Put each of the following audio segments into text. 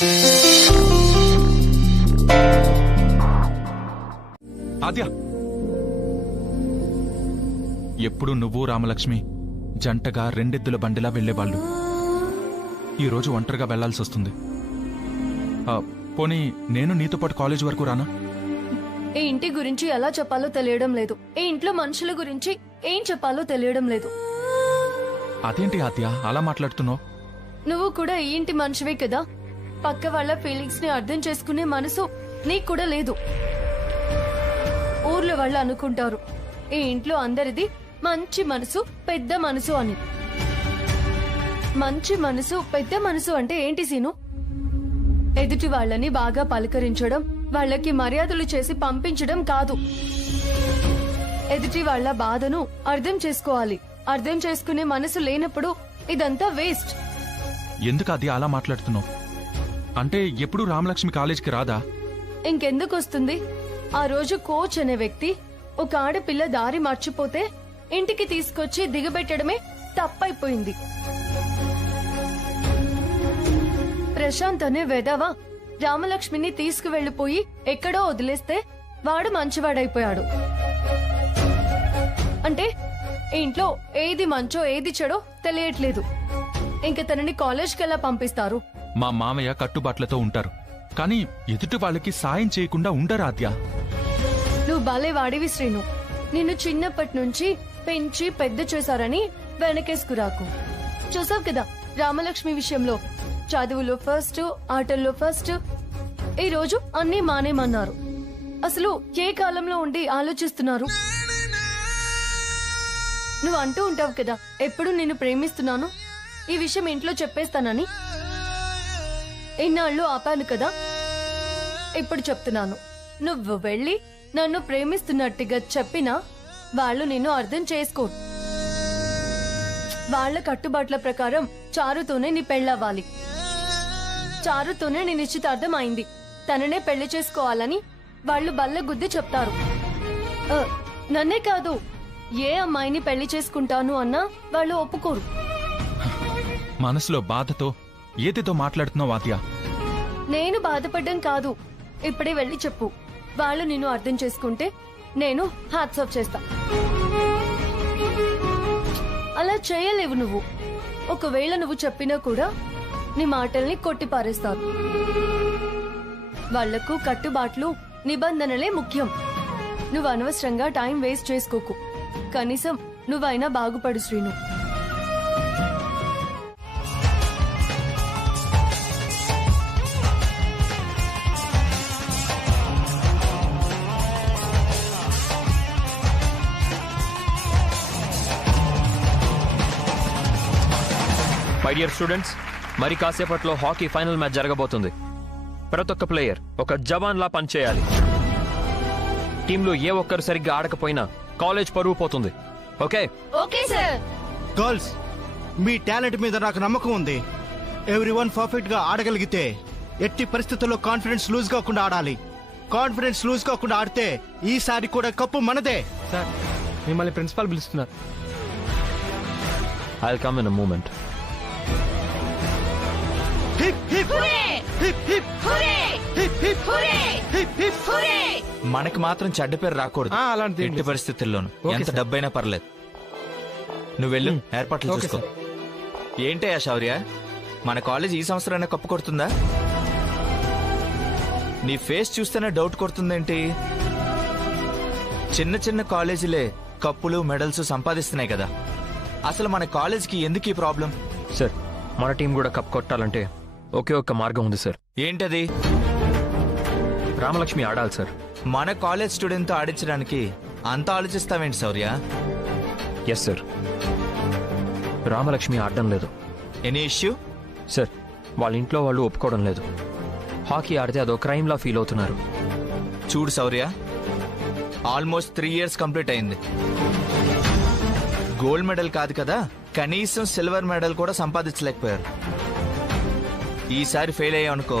ఆద్య, ఎప్పుడు నువ్వు రామలక్ష్మి జంటగా రెండెద్దుల బండిలా వెళ్లేవాళ్ళు. ఈరోజు ఒంటరిగా వెళ్లాల్సి వస్తుంది. పోనీ నేను నీతో పాటు కాలేజ్ వరకు రానా? ఈ ఇంటి గురించి ఎలా చెప్పాలో తెలియడం లేదు. ఈ ఇంట్లో మనుషుల గురించి ఏం చెప్పాలో తెలియడం లేదు. అదేంటి ఆద్య అలా మాట్లాడుతున్నావు? నువ్వు కూడా ఈ ఇంటి మనిషివే కదా. పక్క వాళ్ళ ఫీలింగ్స్ ని అర్థం చేసుకునే మనసు నీకు కూడా లేదు. ఊర్లో వాళ్ళు అనుకుంటారు ఈ ఇంట్లో అందరిది మంచి మనసు, పెద్ద మనసు అని. మంచి మనసు, పెద్ద మనసు అంటే ఏంటి సీను? ఎదుటి వాళ్ళని బాగా పలకరించడం, వాళ్ళకి మర్యాదలు చేసి పంపించడం కాదు. ఎదుటి వాళ్ళ బాధను అర్థం చేసుకోవాలి. అర్థం చేసుకునే మనసు లేనప్పుడు ఇదంతా వేస్ట్. ఎందుకు అది అలా మాట్లాడుతున్నావు? అంటే ఎప్పుడు రామలక్ష్మి కాలేజీకి రాదా? ఇంకెందుకు వస్తుంది? ఆ రోజు కోచ్ అనే వ్యక్తి ఒక ఆడపిల్ల దారి మర్చిపోతే ఇంటికి తీసుకొచ్చి దిగబెట్టడమే తప్పైపోయింది. ప్రశాంత్ అనే వెధవ రామలక్ష్మిని తీసుకువెళ్లిపోయి ఎక్కడో వదిలేస్తే వాడు మంచివాడైపోయాడు. అంటే ఇంట్లో ఏది మంచో ఏది చెడో తెలియట్లేదు. ఇంక తనని కాలేజ్కి ఎలా పంపిస్తారు? మా మామయ్య కట్టుబాట్లతో ఉంటారు, కానీ ఎదుటి వాళ్ళకి సాయం చేయకుండా ఉండరు ఆద్య. నువ్వు బాలే వాడివి శ్రీను. నిన్ను చిన్నప్పటి నుంచి పెంచి పెద్ద చేశారని వెనకేసుకురాకు. చూసావు కదా రామలక్ష్మి విషయంలో, చదువులో ఫస్ట్, ఆటల్లో ఫస్ట్. ఈ రోజు అన్నీ మానేమన్నారు. అసలు ఏ కాలంలో ఉండి ఆలోచిస్తున్నారు? నువ్వు అంటూ ఉంటావు కదా ఎప్పుడు నిన్ను ప్రేమిస్తున్నాను, ఈ విషయం ఇంట్లో చెప్పేస్తానని. ఇన్నాళ్ళు ఆపాను కదా, ఇప్పుడు చెప్తున్నాను. నువ్వు వెళ్ళి నన్ను ప్రేమిస్తున్నట్టుగా చెప్పినా వాళ్ళు నిన్ను అర్థం చేసుకోరు. వాళ్ళ కట్టుబాట్ల ప్రకారం చారుతోనే నీ పెళ్ళవ్వాలి. చారుతోనే నీ నిశ్చితార్థం అయింది, తననే పెళ్లి చేసుకోవాలని వాళ్ళు బల్ల గుద్ది చెప్తారు. నన్నే కాదు, ఏ అమ్మాయిని పెళ్లి చేసుకుంటాను అన్నా వాళ్ళు ఒప్పుకోరు. మనసులో బాధతో ఏదేదో మాట్లాడుతున్నావు ఆద్య. నేను బాధపడ్డం కాదు, ఇప్పుడే వెళ్ళి చెప్పు. వాళ్ళు నిన్ను అర్థం చేసుకుంటే నేను హ్యాట్స్ ఆఫ్ చేస్తా. అలా చేయలేవు నువ్వు. ఒకవేళ నువ్వు చెప్పినా కూడా నీ మాటల్ని కొట్టిపారేస్తారు. వాళ్లకు కట్టుబాట్లు, నిబంధనలే ముఖ్యం. నువ్వు అనవసరంగా టైం వేస్ట్ చేసుకోకు. కనీసం నువ్వైనా బాగుపడు శ్రీను. మై డియర్ స్టూడెంట్స్, మరి కాసేపట్లో హాకీ ఫైనల్ మ్యాచ్ జరగబోతుంది. ప్రతి ఒక్క ప్లేయర్ ఒక జవాన్ లా పనిచేయాలి. టీంలో ఏ ఒక్కరు సరిగ్గా ఆడకపోయినా కాలేజ్ పరువు పోతుంది. ఓకే? Okay sir. గర్ల్స్, మీ టాలెంట్ మీద నాకు నమ్మకం ఉంది. ఎవ్రీవన్ పర్ఫెక్ట్ గా ఆడగలిగితే ఎట్టి పరిస్థితుల్లో కాన్ఫిడెన్స్ లూజ్ కాకుండా ఆడాలి. కాన్ఫిడెన్స్ లూజ్ కాకుండా ఆడితే ఈసారి కూడా కప్పు మనదే. సార్, మిమ్మల్ని ప్రిన్సిపాల్ పిలుస్తున్నారు. I will come in a moment. మనకి మాత్రం చెడ్డ పేరు రాకూడదు. అలాంటి ఎట్టి పరిస్థితుల్లోనూ ఎంత డబ్బైనా పర్లేదు. నువ్వు వెళ్ళు, ఏర్పాట్లు చూసుకో. ఏంటయ్యా శౌర్య, మన కాలేజ్ ఈ సంవత్సరం కప్పు కొడుతుందా? నీ ఫేస్ చూస్తేనే డౌట్ కొడుతుందేంటి? చిన్న చిన్న కాలేజీలే కప్పులు మెడల్స్ సంపాదిస్తున్నాయి కదా. అసలు మన కాలేజ్కి ఎందుకు ఈ ప్రాబ్లం? సార్, మన టీం కూడా కప్ కొట్టాలంటే ఒకే ఒక్క మార్గం ఉంది సార్. ఏంటది? రామలక్ష్మి ఆడాలి సార్. మన కాలేజ్ స్టూడెంట్తో ఆడించడానికి అంత ఆలోచిస్తావేంటి శౌర్య? ఎస్ సార్, రామలక్ష్మి ఆడడం లేదు. Any issue? సార్, వాళ్ళ ఇంట్లో వాళ్ళు ఒప్పుకోవడం లేదు. హాకీ ఆడితే అదో క్రైమ్ లా ఫీల్ అవుతున్నారు. చూడు శౌర్య, ఆల్మోస్ట్ 3 years కంప్లీట్ అయింది. గోల్డ్ మెడల్ కాదు కదా, కనీసం సిల్వర్ మెడల్ కూడా సంపాదించలేకపోయారు. ఈసారి ఫెయిల్ అయ్యావనుకో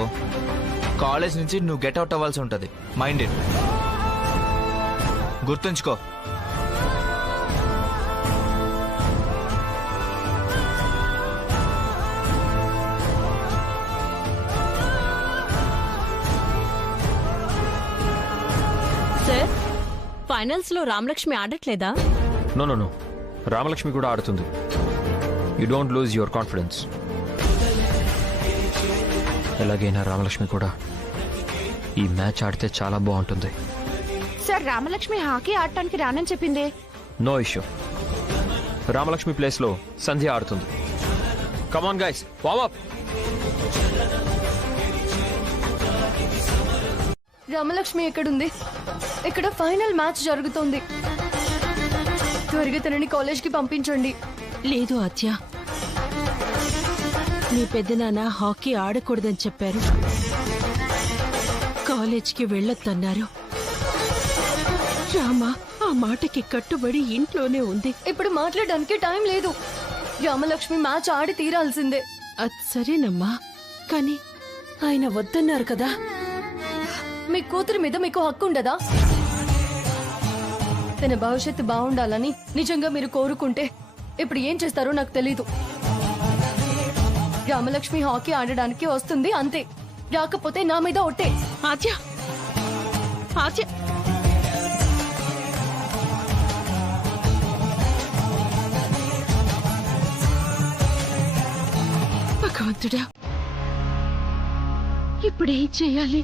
కాలేజ్ నుంచి నువ్వు గెట్ అవుట్ అవ్వాల్సి ఉంటుంది. మైండ్ ఇట్, గుర్తుంచుకో. ఫైనల్స్ లో రామలక్ష్మి ఆడట్లేదా? నో నో నో, రామలక్ష్మి కూడా ఆడుతుంది. You don't lose your confidence. ఎలాగైనా రామలక్ష్మి కూడా ఈ మ్యాచ్ ఆడితే చాలా బాగుంటుంది. సార్ రామలక్ష్మి హాకీ ఆడటానికి రానని చెప్పిందే. No issue. రామలక్ష్మి ప్లేస్ లో సంధ్య ఆడుతుంది. Come on guys, warm up. Ramalakshmi ఎక్కడుంది? ఇక్కడ ఫైనల్ మ్యాచ్ జరుగుతోంది. త్వరగా తనని కాలేజ్కి పంపించండి. లేదు ఆద్య, నీ పెద్దనాన్న హాకీ ఆడకూడదని చెప్పారు. కాలేజ్కి వెళ్ళొద్దన్నారు. రామా ఆ మాటకి కట్టుబడి ఇంట్లోనే ఉంది. ఇప్పుడు మాట్లాడడానికి టైం లేదు. రామలక్ష్మి మ్యాచ్ ఆడి తీరాల్సిందే. అది సరేనమ్మా, కానీ ఆయన వద్దన్నారు కదా. మీ కూతురి మీద మీకు హక్కు ఉండదా? తన భవిష్యత్తు బాగుండాలని నిజంగా మీరు కోరుకుంటే ఇప్పుడు ఏం చేస్తారో నాకు తెలీదు. రామలక్ష్మి హాకీ ఆడడానికి వస్తుంది అంతే. రాకపోతే నా మీద ఒట్టే. ఆద్య, ఆద్య, భగవంతుడా, ఇప్పుడేం చేయాలి?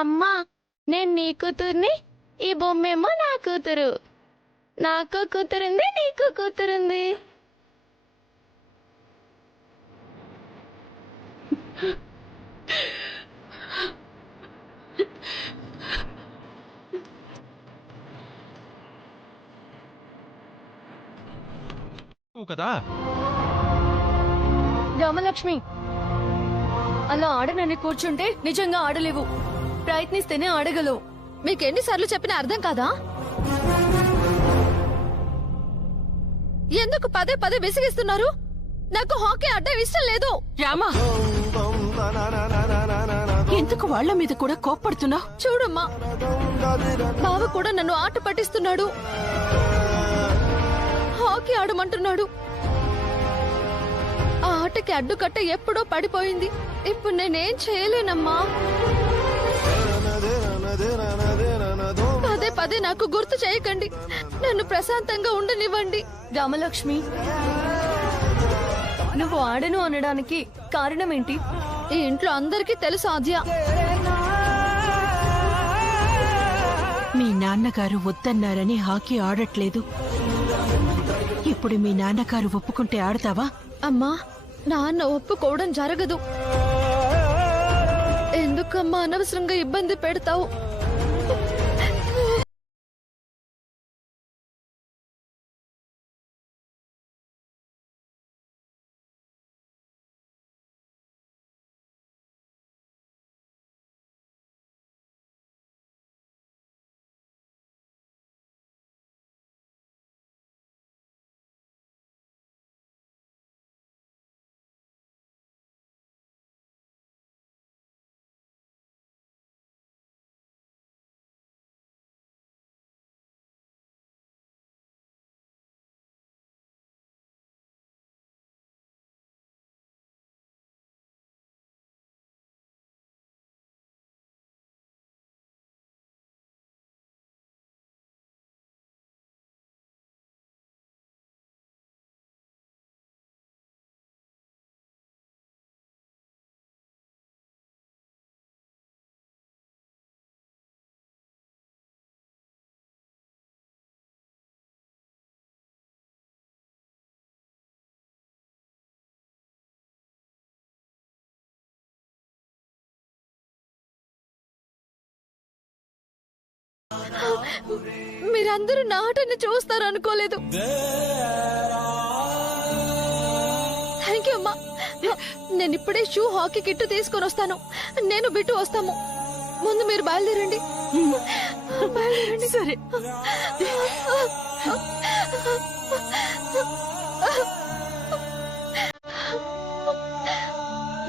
అమ్మా, నేను నీ కూతుర్ని, ఈ బొమ్మేమో నా కూతురు. నాకు కూతురుంది, నీకు కూతురుంది. కదా రామలక్ష్మి, అలా ఆడనని కూర్చుంటే నిజంగా ఆడలేవు. ప్రయత్నిస్తేనే ఆడగలవు. మీకెన్నిసార్లు చెప్పినా అర్థం కాదా? ఎందుకు పదే పదే విసిగిస్తున్నారు? నాకు హాకీ ఆడడం ఇష్టం లేదు. రామా, ఎందుకు వాళ్ళ మీద కూడా కోప్పడుతున్నావు? చూడమ్మా, బావ కూడా నన్ను ఆట పట్టిస్తున్నాడు. హాకీ ఆడమంటున్నాడు. ఆ ఆటకి అడ్డుకట్ట ఎప్పుడో పడిపోయింది. ఇప్పుడు నేనేం చేయలేనమ్మా. పదే పదే నాకు గుర్తు చేయకండి. నన్ను ప్రశాంతంగా ఉండనివ్వండి. రామలక్ష్మి, నువ్వు ఆడను అనడానికి కారణం ఏంటి? ఈ ఇంట్లో అందరికీ తెలుసు ఆద్య. మీ నాన్నగారు వద్దన్నారని హాకీ ఆడట్లేదు. ఇప్పుడు మీ నాన్నగారు ఒప్పుకుంటే ఆడతావా? అమ్మా, నాన్న ఒప్పుకోవడం జరగదు. ఎందుకమ్మా అనవసరంగా ఇబ్బంది పెడతావు? మీరందరూ నా ఆటని చూస్తారు అనుకోలేదు. థ్యాంక్ యూ అమ్మా. నేను ఇప్పుడే షూ హాకీ కిట్టు తీసుకొని వస్తాను. నేను బిట్టు వస్తాము. ముందు మీరు బయలుదేరండి. సరే.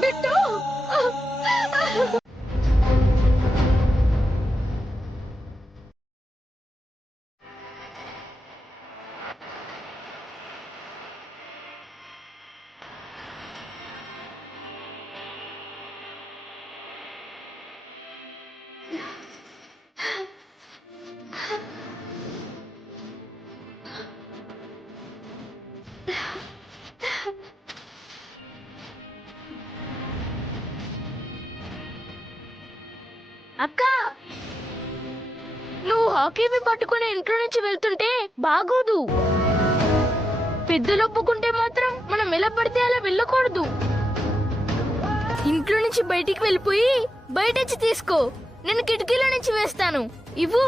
బిట్టు. అక్క, నువ్వు హాకీని పట్టుకుని ఇంట్లో నుంచి వెళ్తుంటే బాగోదు. పెద్దలు ఒప్పుకుంటే మాత్రం మనం ఎలా పడితే అలా వెళ్ళకూడదు. ఇంట్లో నుంచి బయటికి వెళ్ళిపోయి బయట వచ్చి తీసుకో. నేను కిటికీలో నుంచి వేస్తాను. ఇవ్వు.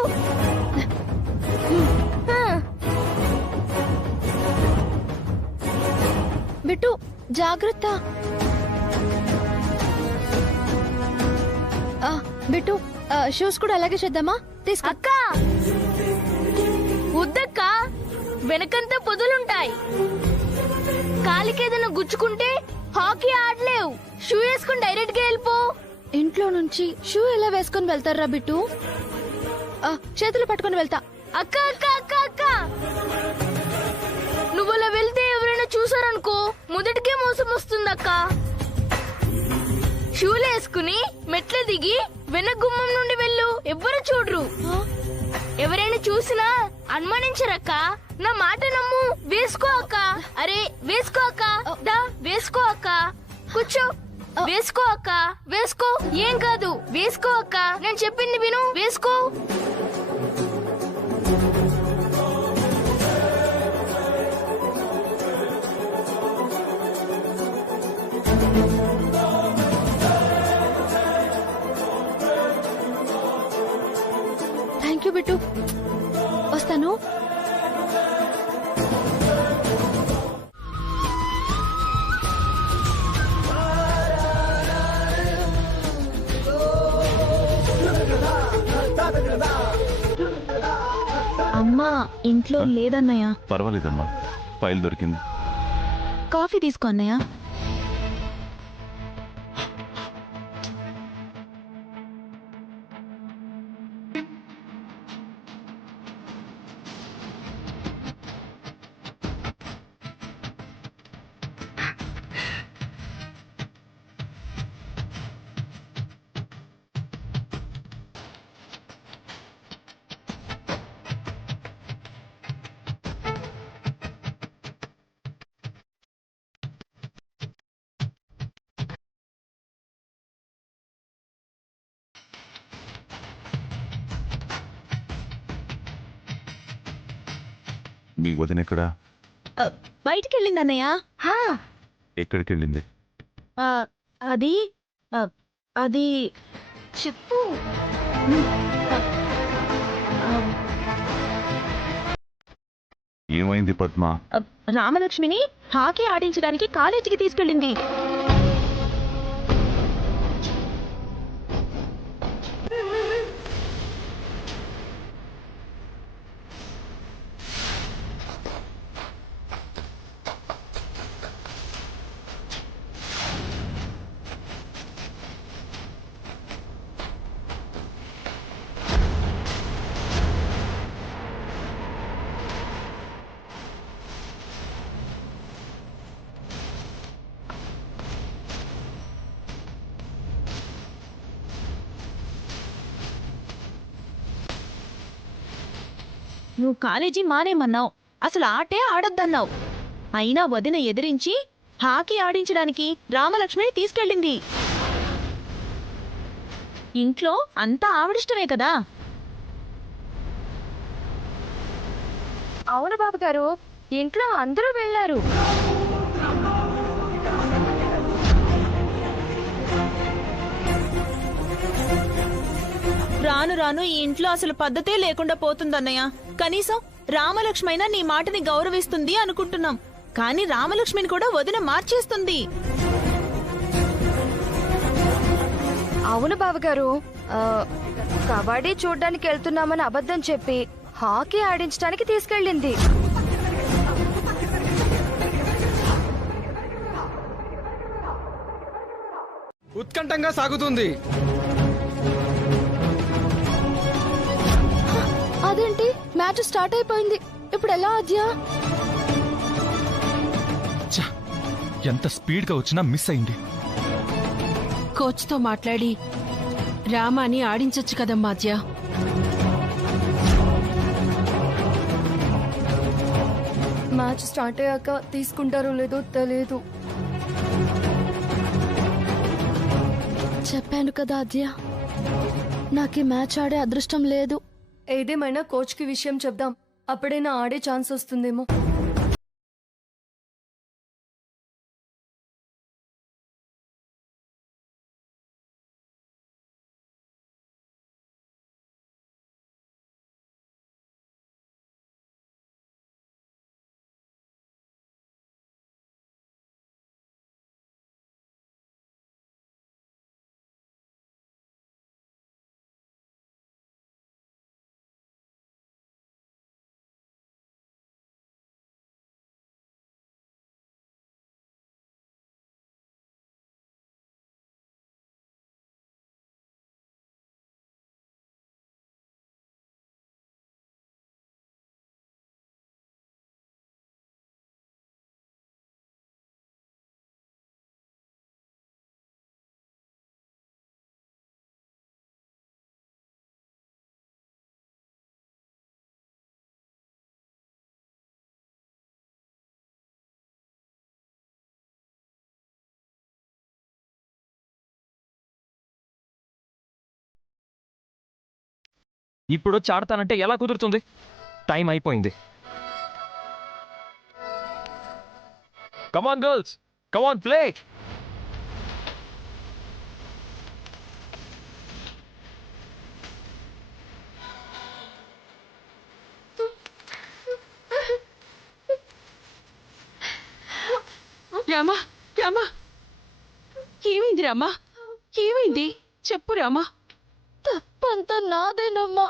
బిట్టు జాగ్రత్త. బిట్టు షూస్ కూడా అలాగే చేద్దామా? తీసుకో. అక్క, వద్దక్క, వెనకంతా పొదలుంటాయి. కాలికేదైనా గుచ్చుకుంటే హాకీ ఆడలేవు. షూ వేసుకుని డైరెక్ట్ గా వెళ్ళిపో. ఇంట్లో నుంచి షూ ఎలా వేసుకుని వెళ్తారా బిట్టు? చేతులు పట్టుకుని వెళ్తా. అక్క అక్క అక్క అక్క, నువ్వు అలా వెళ్తే ఎవరైనా చూసారనుకో మొదటికే మోసం వస్తుందక్క. షూలు వేసుకుని మెట్లు దిగి వెనక గుమ్మం నుండి వెళ్ళు. ఎవ్వరు చూడరు. ఎవరైనా చూసినా అనుమానించరక్క. నా మాట నమ్ము. వేసుకో అక్క. అరే వేసుకో అక్క. దా వేసుకో అక్క. కూర్చో. వేసుకో అక్క. వేసుకో. ఏం కాదు. వేసుకో అక్క. నేను చెప్పింది విను. వేసుకో. Thank you Bittu. వస్తాను. అమ్మా ఇంట్లో లేదన్నయ్య. పర్వాలేదమ్మా, ఫైల్ దొరికింది. కాఫీ తీసుకో అన్నయ్య. మీ వదిన ఎక్కడా? బయటికి వెళ్ళింది అన్నయ్య. ఎక్కడికి వెళ్ళింది? అది అది చెప్పు. ఏమైంది పద్మ? రామలక్ష్మిని హాకీ ఆడించడానికి కాలేజీకి తీసుకెళ్ళింది. నువ్వు కాలేజీ మానేమన్నావు. అసలు ఆటే ఆడొద్దన్నావు. అయినా వదిన ఎదిరించి హాకీ ఆడించడానికి రామలక్ష్మిని తీసుకెళ్ళింది. ఇంట్లో అంతా ఆవిడిష్టమే కదా. అవును బాబు గారు, ఇంట్లో అందరూ వెళ్ళారు. రాను రాను ఈ ఇంట్లో అసలు పద్ధతే లేకుండా పోతుందన్నయ్య. కనీసం రామలక్ష్మైనా నీ మాటని గౌరవిస్తుంది అనుకుంటున్నాం, కానీ రామలక్ష్మిని కూడా వదిన మార్చేస్తుంది. అవును బావగారు, కబడ్డీ చూడ్డానికి వెళ్తున్నామని అబద్ధం చెప్పి హాకీ ఆడించడానికి తీసుకెళ్ళింది. ఉత్కంఠంగా సాగుతుంది. అదేంటి, మ్యాచ్ స్టార్ట్ అయిపోయింది. ఇప్పుడు ఎలా ఆద్య? ఛ! ఎంత స్పీడ్గా వచ్చినా మిస్ అయింది. కోచ్ తో మాట్లాడి రామాని ఆడించొచ్చు కదమ్మా ఆద్య. మ్యాచ్ స్టార్ట్ అయ్యాక తీసుకుంటారో లేదో తెలియదు. చెప్పాను కదా ఆద్య, నాకు ఈ మ్యాచ్ ఆడే అదృష్టం లేదు. ఏదేమైనా కోచ్ కి విషయం చెప్దాం, అప్పుడైనా ఆడే ఛాన్స్ వస్తుందేమో. ఇప్పుడు వచ్చి ఆడతానంటే ఎలా కుదురుతుంది? టైం అయిపోయింది. కమాన్ గర్ల్స్, కమాన్ ప్లే. రామా, రామా, ఏమైంది రామా? ఏమైంది చెప్పు రామా. తప్పంతా నాదేనమ్మా.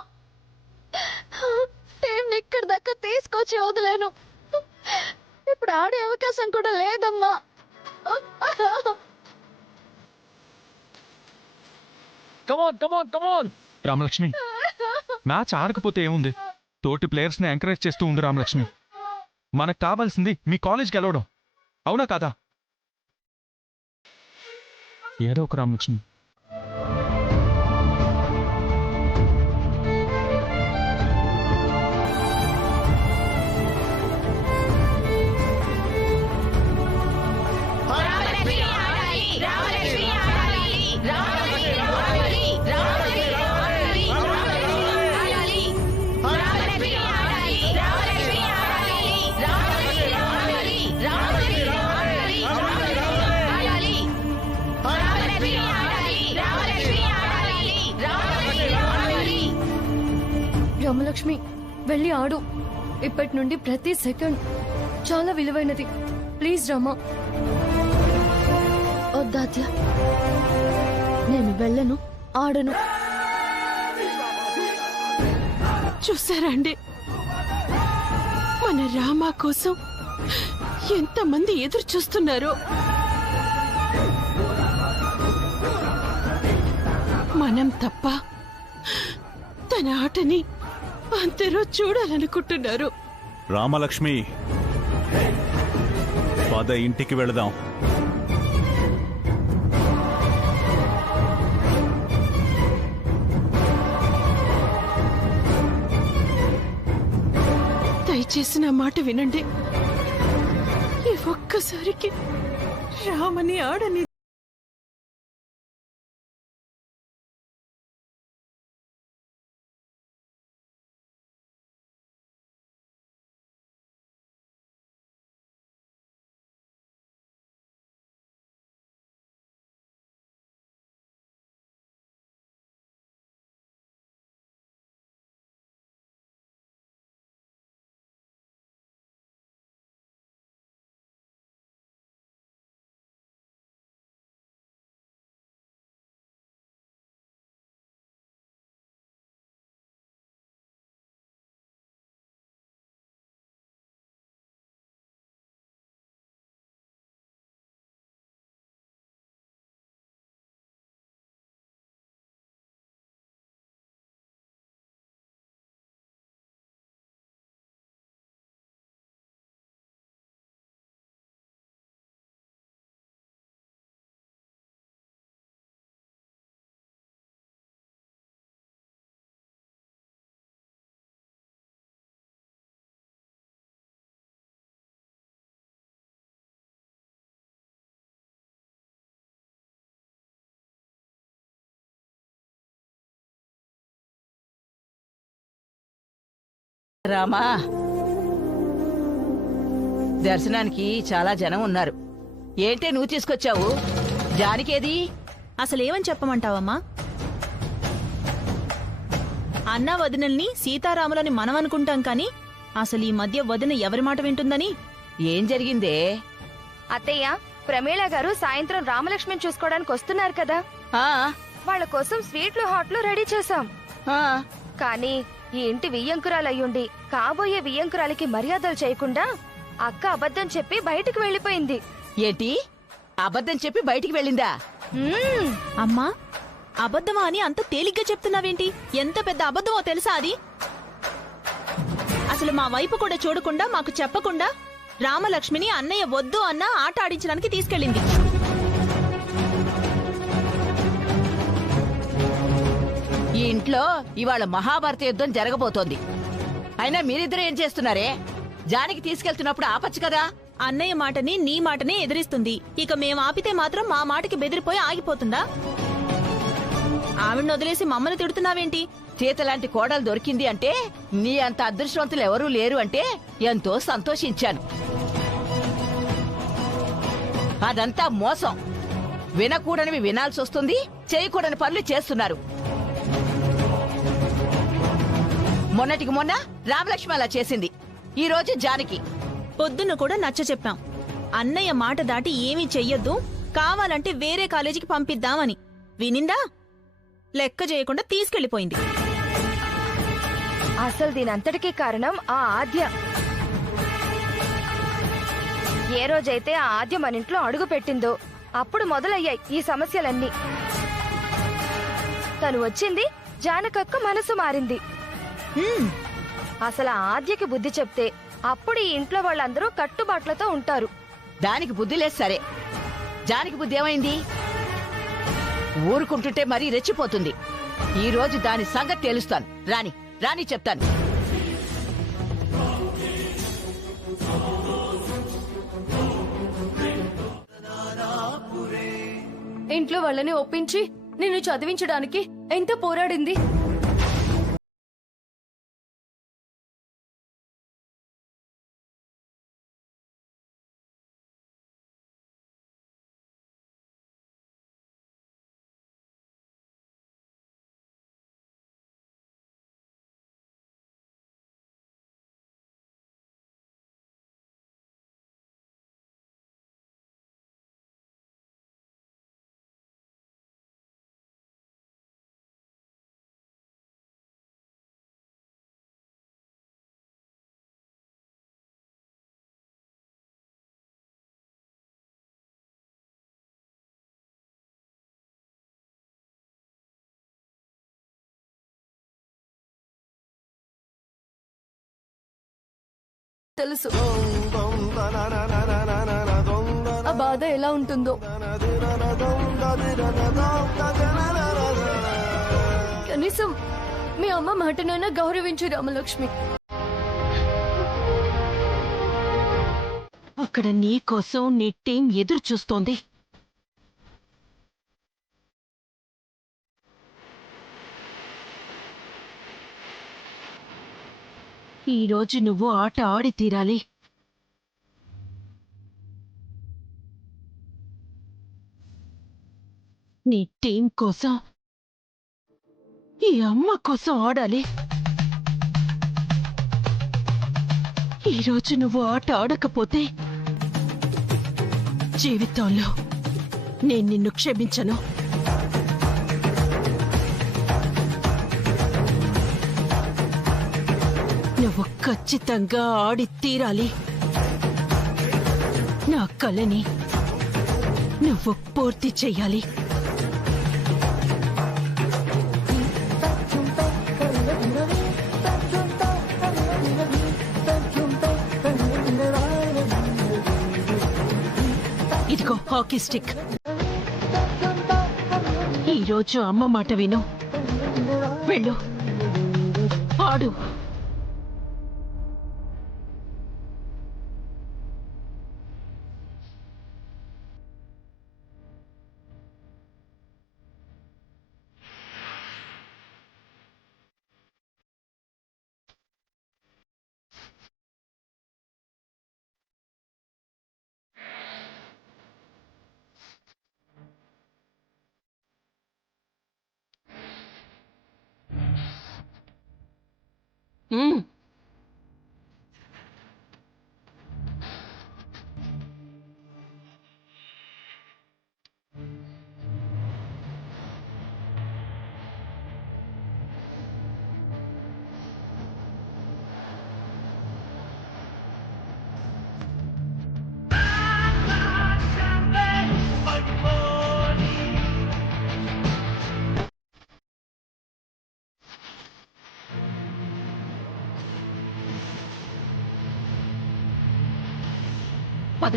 టీం ఇక్కడి దాకా తీసుకొచ్చి వదిలేను. ఇప్పుడు ఆడే అవకాశం కూడా లేదమ్మా. కమాన్ కమాన్ కమాన్. రామలక్ష్మి, మ్యాచ్ ఆడకపోతే ఏముంది, తోటి ప్లేయర్స్ ని ఎంకరేజ్ చేస్తూ ఉంది రామలక్ష్మి. మనకు కావాల్సింది మీ కాలేజ్కి వెళ్ళవడం, అవునా కాదా? ఏదో ఒక రామలక్ష్మి. రామలక్ష్మి, వెళ్ళి ఆడు. ఇప్పటి నుండి ప్రతి సెకండ్ చాలా విలువైనది. ప్లీజ్ రామా. వద్దాద్య, నేను వెళ్ళను, ఆడను. చూసారా అండి, మన రామా కోసం ఎంతమంది ఎదురు చూస్తున్నారో. మనం తప్ప తన ఆటని అందరూ చూడాలనుకుంటున్నారు. రామలక్ష్మి, పద ఇంటికి వెళదాం. దయచేసి నా మాట వినండి. ఈ ఒక్కసారికి రామని ఆడని రామా, దర్శనానికి చాలా జనం ఉన్నారు. ఏంటే నువ్వు తీసుకొచ్చావు? జానికేది? అసలేమని చెప్పమంటావమ్మా? అన్నా వదినల్ని సీతారాములని మనం అనుకుంటాం కాని అసలు ఈ మధ్య వదిన ఎవరి మాట వింటుందని. ఏం జరిగిందే? అత్తయ్య, ప్రమీళ గారు సాయంత్రం రామలక్ష్మిని చూసుకోవడానికి వస్తున్నారు కదా, ఆ, వాళ్ళ కోసం స్వీట్లు హాట్లు రెడీ చేశాం. ఆ, కానీ ఈ ఇంటి వియ్యంకురాలయ్యుండి కాబోయే వియ్యంకురాలికి మర్యాదలు చేయకుండా అక్క అబద్ధం చెప్పి బయటికి వెళ్లిపోయింది. ఏంటి అబద్ధం చెప్పి బయటికి వెళ్ళిందా? అమ్మా, అబద్ధమా అని అంత తేలిగ్గా చెప్తున్నావేంటి? ఎంత పెద్ద అబద్ధమో తెలుసా అది? అసలు మా వైపు కూడా చూడకుండా మాకు చెప్పకుండా రామలక్ష్మిని అన్నయ్య వద్దు అన్న ఆట ఆడించడానికి తీసుకెళ్ళింది. ఈ ఇంట్లో ఇవాళ మహాభారత యుద్ధం జరగబోతోంది. అయినా మీరిద్దరూ ఏం చేస్తున్నారే? జానికి తీసుకెళ్తున్నప్పుడు ఆపచ్చు కదా. అన్నయ్య మాటని నీ మాటని ఎదిరిస్తుంది. ఇక మేం ఆపితే మాత్రం మా మాటకి బెదిరిపోయి ఆగిపోతుందా? ఆవిడ్ని వదిలేసి మమ్మల్ని తిడుతున్నావేంటి? సీతలాంటి కోడలు దొరికింది అంటే, నీ అంత అదృష్టవంతులు ఎవరూ లేరు అంటే ఎంతో సంతోషించాను. అదంతా మోసం. వినకూడనివి వినాల్సి వస్తుంది, చేయకూడని పనులు చేస్తున్నారు. మొన్నటికి మొన్న రామలక్ష్మి అలా చేసింది, ఈ రోజు జానకి. పొద్దున్న కూడా నచ్చ చెప్పాం, అన్నయ్య మాట దాటి ఏమీ చెయ్యొద్దు, కావాలంటే వేరే కాలేజీకి పంపిద్దామని. వినిందా? లెక్క చేయకుండా తీసుకెళ్లిపోయింది. అసలు దీనంతటికీ కారణం ఆ ఆద్య. ఏ రోజైతే ఆ ఆద్య మన ఇంట్లో అడుగు పెట్టిందో అప్పుడు మొదలయ్యాయి ఈ సమస్యలన్నీ. తను వచ్చింది, జానకక్క మనసు మారింది. అసలు ఆ ఆద్యకి బుద్ధి చెప్తే అప్పుడు ఈ ఇంట్లో వాళ్ళందరూ కట్టుబాట్లతో ఉంటారు. దానికి బుద్ధి లేదు సరే, జానికి బుద్ధి ఏమైంది? ఊరుకుంటుంటే మరీ రెచ్చిపోతుంది. ఈ రోజు దాని సంగతి తెలుస్తాను. రాని రాని చెప్తాను. ఇంట్లో వాళ్ళని ఒప్పించి నిన్ను చదివించడానికి ఎంత పోరాడింది. తెలుసు ఆ బాధ ఎలా ఉంటుందో. కనీసం మీ అమ్మ మాటనైనా గౌరవించు రామలక్ష్మి. అక్కడ నీ కోసం నీ టీం ఎదురు చూస్తోంది. ఈ రోజు నువ్వు ఆట ఆడి తీరాలి. నీ టీం కోసం, ఈ అమ్మ కోసం ఆడాలి. ఈరోజు నువ్వు ఆట ఆడకపోతే జీవితంలో నేను నిన్ను క్షమించను. నువ్వు ఖచ్చితంగా ఆడి తీరాలి. నా కలని నువ్వు పూర్తి చెయ్యాలి. ఇదిగో హాకీ స్టిక్. ఈరోజు అమ్మ మాట విను, వెళ్ళు, ఆడు. పద.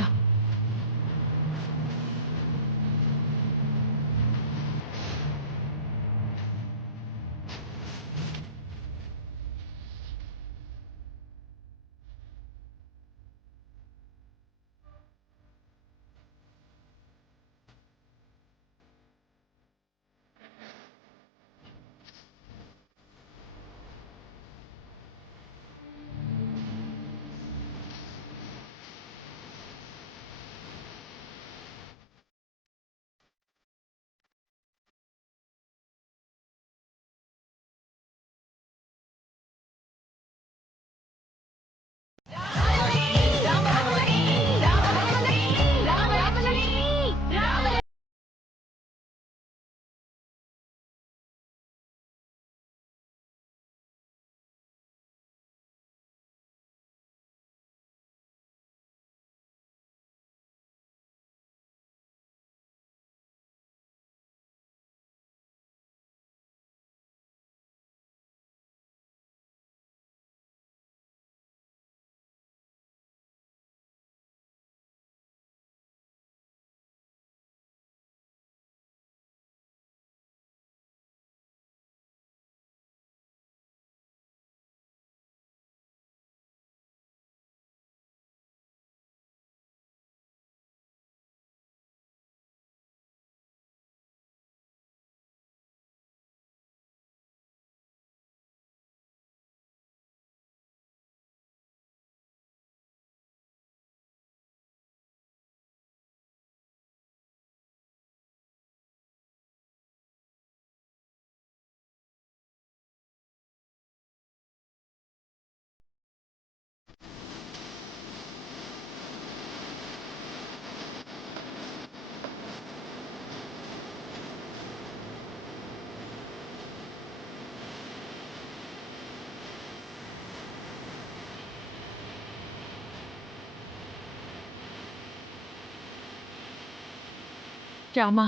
రామా,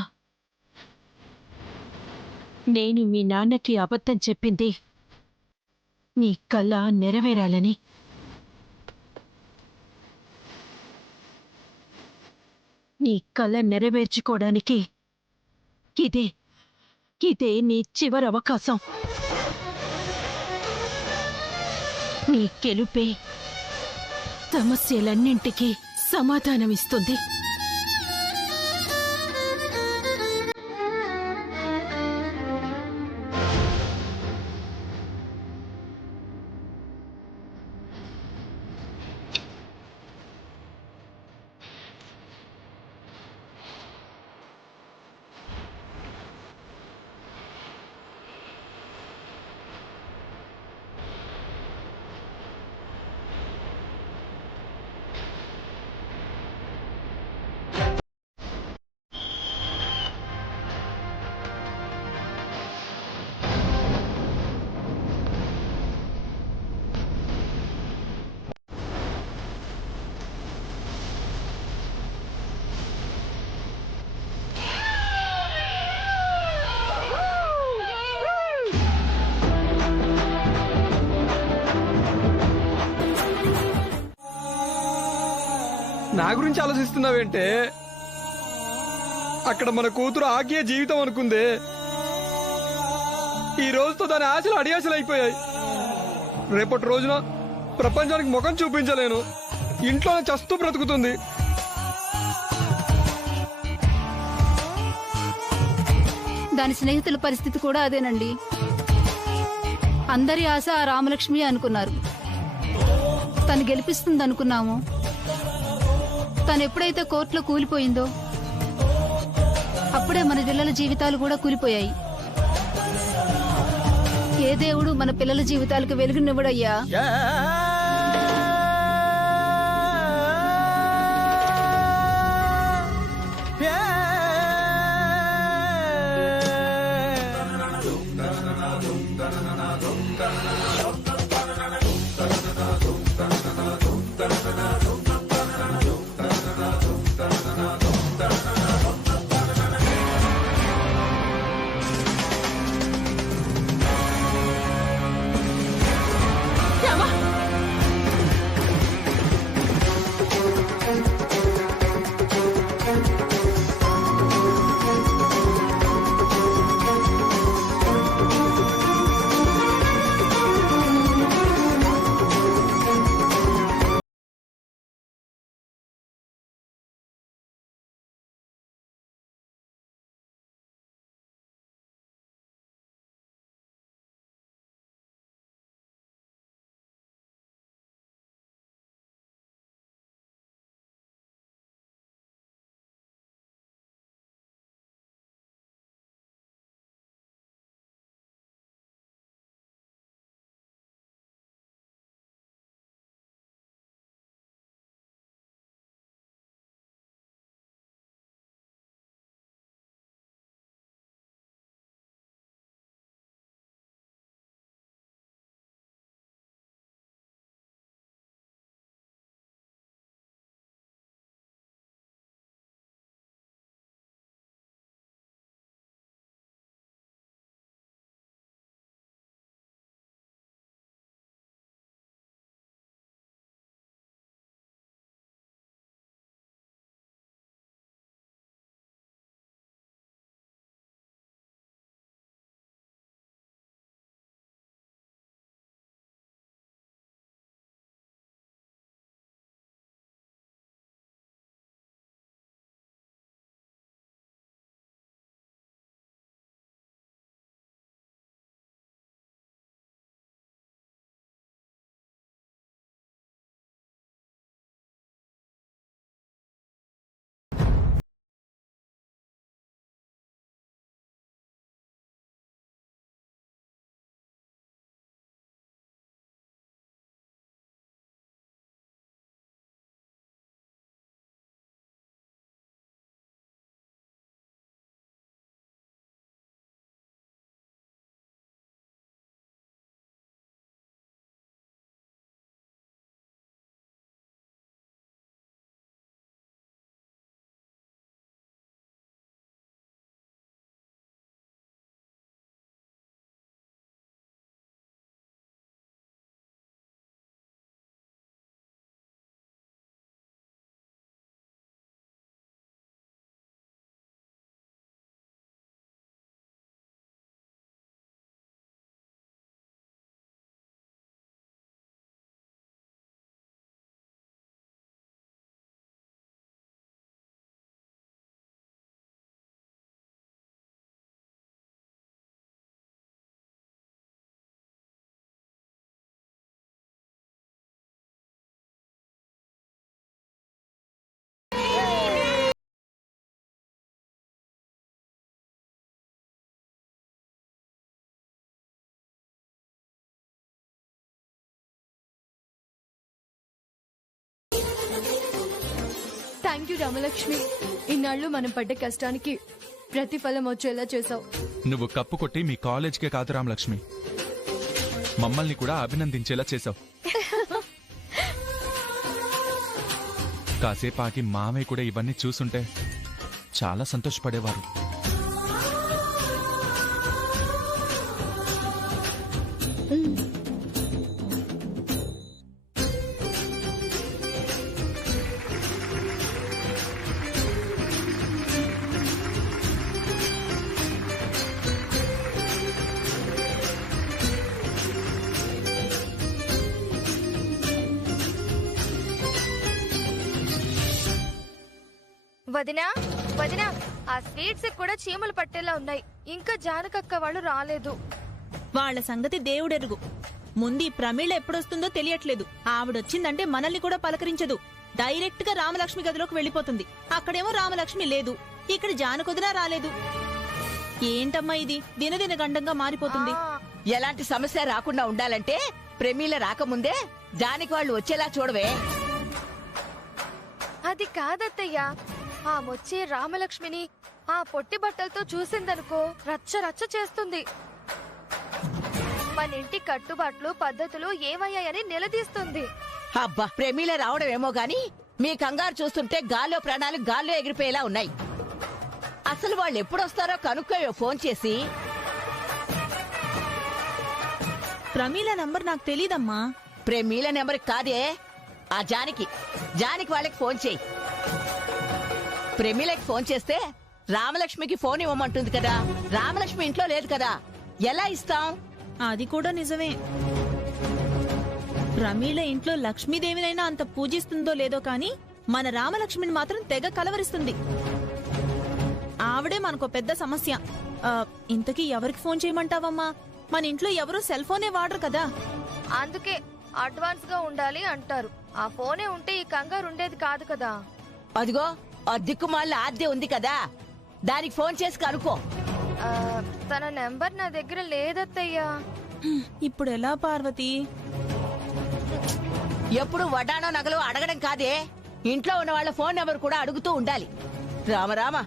నేను మీ నాన్నకి అబద్ధం చెప్పింది నీ కల నెరవేరాలని. నీ కల నెరవేర్చుకోవడానికి ఇదే నీ చివరి అవకాశం. నీ గెలుపే సమస్యలన్నింటికీ సమాధానమిస్తుంది. నా గురించి ఆలోచిస్తున్నావేంటే? అక్కడ మన కూతురు ఆకియే జీవితం అనుకుందే. ఈ రోజుతో దాని ఆశలు అడియాశలు అయిపోయాయి. రేపటి రోజున ప్రపంచానికి ముఖం చూపించలేను. ఇంట్లోనే చస్తూ బ్రతుకుతుంది. దాని స్నేహితుల పరిస్థితి కూడా అదేనండి. అందరి ఆశ ఆ రామలక్ష్మి అనుకున్నారు. తను గెలిపిస్తుంది అనుకున్నాము. తను ఎప్పుడైతే కోర్టులో కూలిపోయిందో అప్పుడే మన పిల్లల జీవితాలు కూడా కూలిపోయాయి. ఏ దేవుడు మన పిల్లల జీవితాలకు వెలుగునివ్వడయ్యా. Thank you Ramalakshmi. ఇన్నాళ్ళు మనం పడ్డ కష్టానికి ప్రతిఫలం వచ్చేలా చేసావు. నువ్వు కప్పు కొట్టి మీ కాలేజ్కే కాదు రామలక్ష్మి, మమ్మల్ని కూడా అభినందించేలా చేశావు. కాసేపాకి మామయ్య కూడా ఇవన్నీ చూసుంటే చాలా సంతోషపడేవారు. వదినా వదినా, ఆ స్వీట్స్ కూడా చీమలు పట్టేలా ఉన్నాయి. ఇంకా జానకక్క వాళ్ళు రాలేదు. వాళ్ళ సంగతి దేవుడెరుగు. ముందు ఈ ప్రమీళ ఎప్పుడొస్తుందో తెలియట్లేదు. ఆవిడొచ్చిందంటే మనల్ని కూడా పలకరించదు. డైరెక్ట్ గా రామలక్ష్మి గదిలోకి వెళ్లిపోతుంది. అక్కడేమో రామలక్ష్మి లేదు, ఇక్కడ జానకొదినా రాలేదు. ఏంటమ్మా ఇది దినదిన గండంగా మారిపోతుంది. ఎలాంటి సమస్య రాకుండా ఉండాలంటే ప్రమీల రాకముందే దానికి వాళ్ళు వచ్చేలా చూడవే. అది కాదత్తయ్యా, ఆ మొచ్చి రామలక్ష్మిని ఆ పొట్టి బట్టలతో చూసిందనుకో రచ్చ రచ్చ చేస్తుంది. మన ఇంటి కట్టుబాట్లు పద్ధతులు ఏమయ్యాయని నిలదీస్తుంది. అబ్బా, ప్రమీల రావడం ఏమో గాని మీ కంగారు చూస్తుంటే గాల్లో ప్రాణాలు గాల్లో ఎగిరిపోయేలా ఉన్నాయి. అసలు వాళ్ళు ఎప్పుడొస్తారో కనుక్కోయో ఫోన్ చేసి. ప్రమీల నంబర్ నాకు తెలీదమ్మా. ప్రమీల నెంబర్ కాదే, ఆ జానికి వాళ్ళకి ఫోన్ చేయి. ప్రమీలకి ఫోన్ చేస్తే రామలక్ష్మికి ఫోన్ ఇవ్వమంటుంది కదా. రామలక్ష్మి ఇంట్లో లేదు కదా, ఎలా ఇస్తాం? అది కూడా నిజమే. ప్రమీల ఇంట్లో లక్ష్మీదేవినైనా అంత పూజిస్తుందో లేదో కాని మన రామలక్ష్మిని మాత్రం తెగ కలవరిస్తుంది. ఆవిడే మనకో పెద్ద సమస్య. ఇంతకీ ఎవరికి ఫోన్ చేయమంటావమ్మా? మన ఇంట్లో ఎవరూ సెల్ ఫోనే వాడరు కదా. అందుకే అడ్వాన్స్ గా ఉండాలి అంటారు. ఆ ఫోనే ఉంటే ఈ కంగారు ఉండేది కాదు కదా. అదిగో ఆ దిక్కుమాల ఆద్య ఉంది కదా, దానికి ఫోన్ చేసి కనుక్కో. తన నెంబర్ నా దగ్గర లేదత్తయ్యా. ఇప్పుడు ఎలా పార్వతి? ఎప్పుడు వడ్డానో నగలు అడగడం కాదే, ఇంట్లో ఉన్న వాళ్ళ ఫోన్ నెంబర్ కూడా అడుగుతూ ఉండాలి. రామరామ,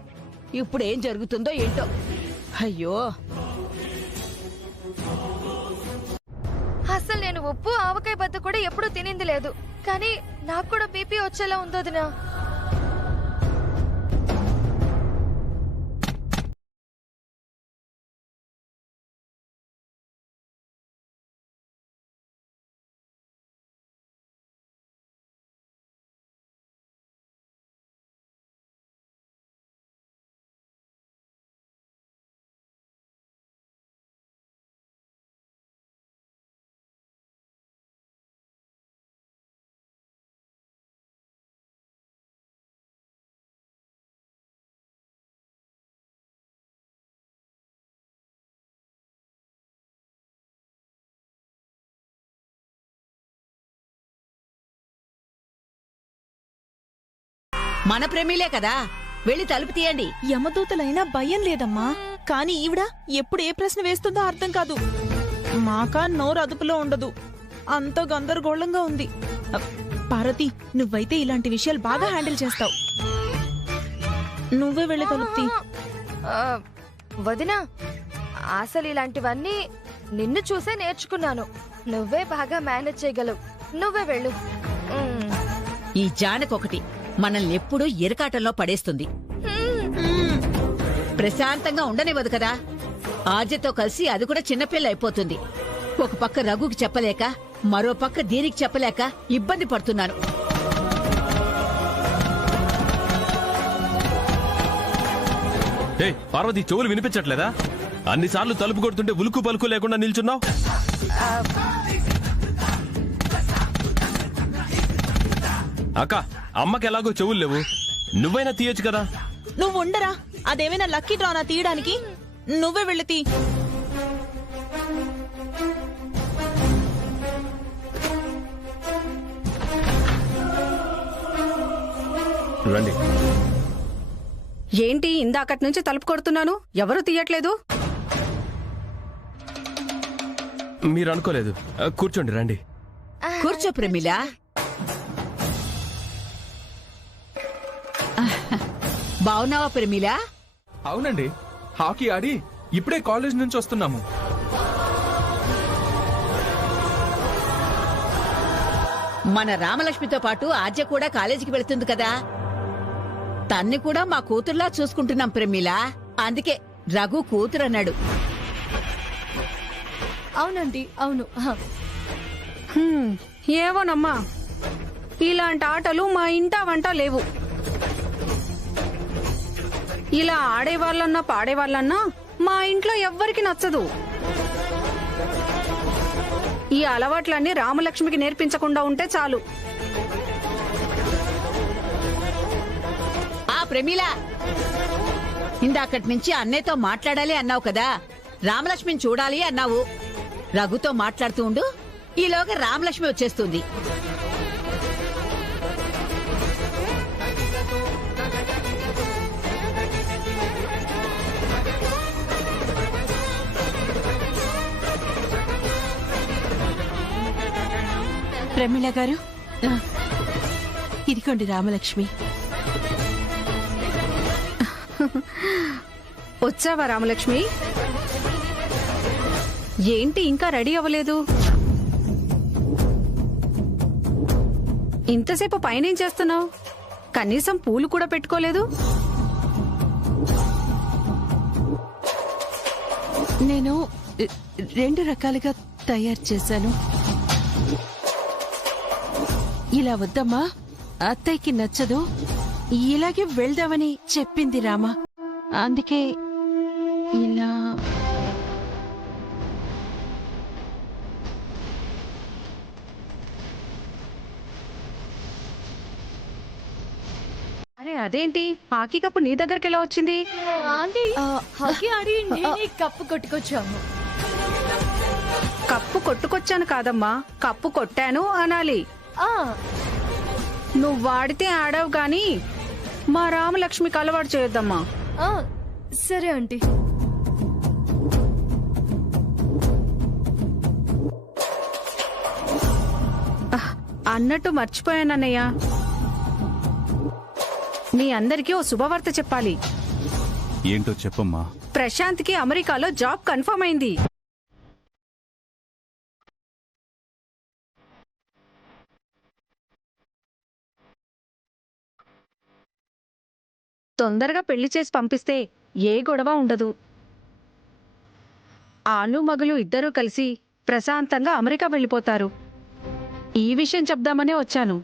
ఇప్పుడు ఏం జరుగుతుందో ఏంటో. అయ్యో, అసలు నేను ఉప్పు ఆవకాయ బద్ద కూడా ఎప్పుడూ తినింది లేదు. కానీ నాకు కూడా బీపీ వచ్చేలా ఉందో వదినా. మన ప్రమీలే కదా, వెళ్ళి తలుపు తీయండి. యమదూతలైనా భయం లేదమ్మా. కాని ఈవిడ ఎప్పుడు ఏ ప్రశ్న వేస్తుందో అర్థం కాదు. మాకా నోరు అదుపులో ఉండదు. అంత గందరగోళంగా ఉంది. పార్వతి, నువ్వైతే ఇలాంటి విషయాలు బాగా హ్యాండిల్ చేస్తావు. నువ్వే వెళ్ళి తలుపు తీ. వదినా, అసలు ఇలాంటివన్నీ నిన్ను చూసే నేర్చుకున్నాను. నువ్వే బాగా మేనేజ్ చేయగలవు. నువ్వే వెళ్ళు. ఈ జానకొకటి మనల్ని ఎప్పుడూ ఎరకాటంలో పడేస్తుంది. ప్రశాంతంగా ఉండనివ్వదు కదా. ఆద్యతో కలిసి అది కూడా చిన్నపిల్ల అయిపోతుంది. ఒక పక్క రఘుకి చెప్పలేక, మరో పక్క దీనికి చెప్పలేక ఇబ్బంది పడుతున్నాను. పార్వతి, చెవులు వినిపించట్లేదా? అన్నిసార్లు తలుపు కొడుతుంటే ఉలుకు పలుకు లేకుండా నిల్చున్నావు. అక్క, అమ్మకి ఎలాగో చెవులు లేవు, నువ్వైనా తీయొచ్చు కదా. నువ్వు ఉండరా, అదేమైనా లక్కీ డ్రానా తీయడానికి? నువ్వే వెళ్ళి తీ. రండి. ఏంటి ఇందాకటి నుంచి తలుపు కొడుతున్నాను, ఎవరు తీయట్లేదు? మీరు అనుకోలేదు. కూర్చోండి, రండి. కూర్చో ప్రమిళ. బావున్నావా ప్రమిళ? అవునండి, హాకీ ఆడి ఇప్పుడే కాలేజ్ నుంచి వస్తున్నాము. మన రామలక్ష్మితో పాటు ఆద్య కూడా కాలేజీకి వెళుతుంది కదా. తన్ని కూడా మా కూతుర్లా చూసుకుంటున్నాం ప్రమీల. అందుకే రఘు కూతురు అన్నాడు. అవునండి, అవును. ఏవోనమ్మా, ఇలాంటి ఆటలు మా ఇంటా వంట లేవు. ఇలా ఆడేవాళ్ళన్నా పాడేవాళ్ళన్నా మా ఇంట్లో ఎవ్వరికి నచ్చదు. ఈ అలవాట్లన్నీ రామలక్ష్మికి నేర్పించకుండా ఉంటే చాలు. ఆ ప్రమీల, ఇందాకటి నుంచి అన్నయ్యతో మాట్లాడాలి అన్నావు కదా, రామలక్ష్మిని చూడాలి అన్నావు. రఘుతో మాట్లాడుతూ ఉండు, ఈలోగా రామలక్ష్మి వచ్చేస్తుంది. ప్రమీల గారు ఇదిగోండి రామలక్ష్మి. వచ్చావా రామలక్ష్మి? ఏంటి ఇంకా రెడీ అవ్వలేదు? ఇంతసేపు పైనేం చేస్తున్నావు? కనీసం పూలు కూడా పెట్టుకోలేదు. నేను 2 రకాలుగా తయారు చేశాను. ఇలా వద్దమ్మా, అత్తయ్యకి నచ్చదు, ఇలాగే వెళ్దామని చెప్పింది రామ. అందుకే ఇలా. అరే అదేంటి, హాకీ కప్పు నీ దగ్గరికి ఎలా వచ్చింది? హాకీ ఆడి నేనే కప్పు కొట్టుకొచ్చాము. కప్పు కొట్టుకొచ్చాను కాదమ్మా, కప్పు కొట్టాను అనాలి. నువ్వు వాడితే ఆడావు గాని మా రామలక్ష్మికి అలవాటు చేయొద్దమ్మా. సరే ఆంటీ. అన్నట్టు మర్చిపోయానన్నయ్య, మీ అందరికీ ఓ శుభవార్త చెప్పాలి. ఏంటో చెప్పమ్మా. ప్రశాంత్కి అమెరికాలో జాబ్ కన్ఫర్మ్ అయింది. తొందరగా పెళ్లి చేసి పంపిస్తే ఏ గొడవ ఉండదు. ఆలు మగలు ఇద్దరూ కలిసి ప్రశాంతంగా అమెరికా వెళ్ళిపోతారు. ఈ విషయం చెప్దామనే వచ్చాను.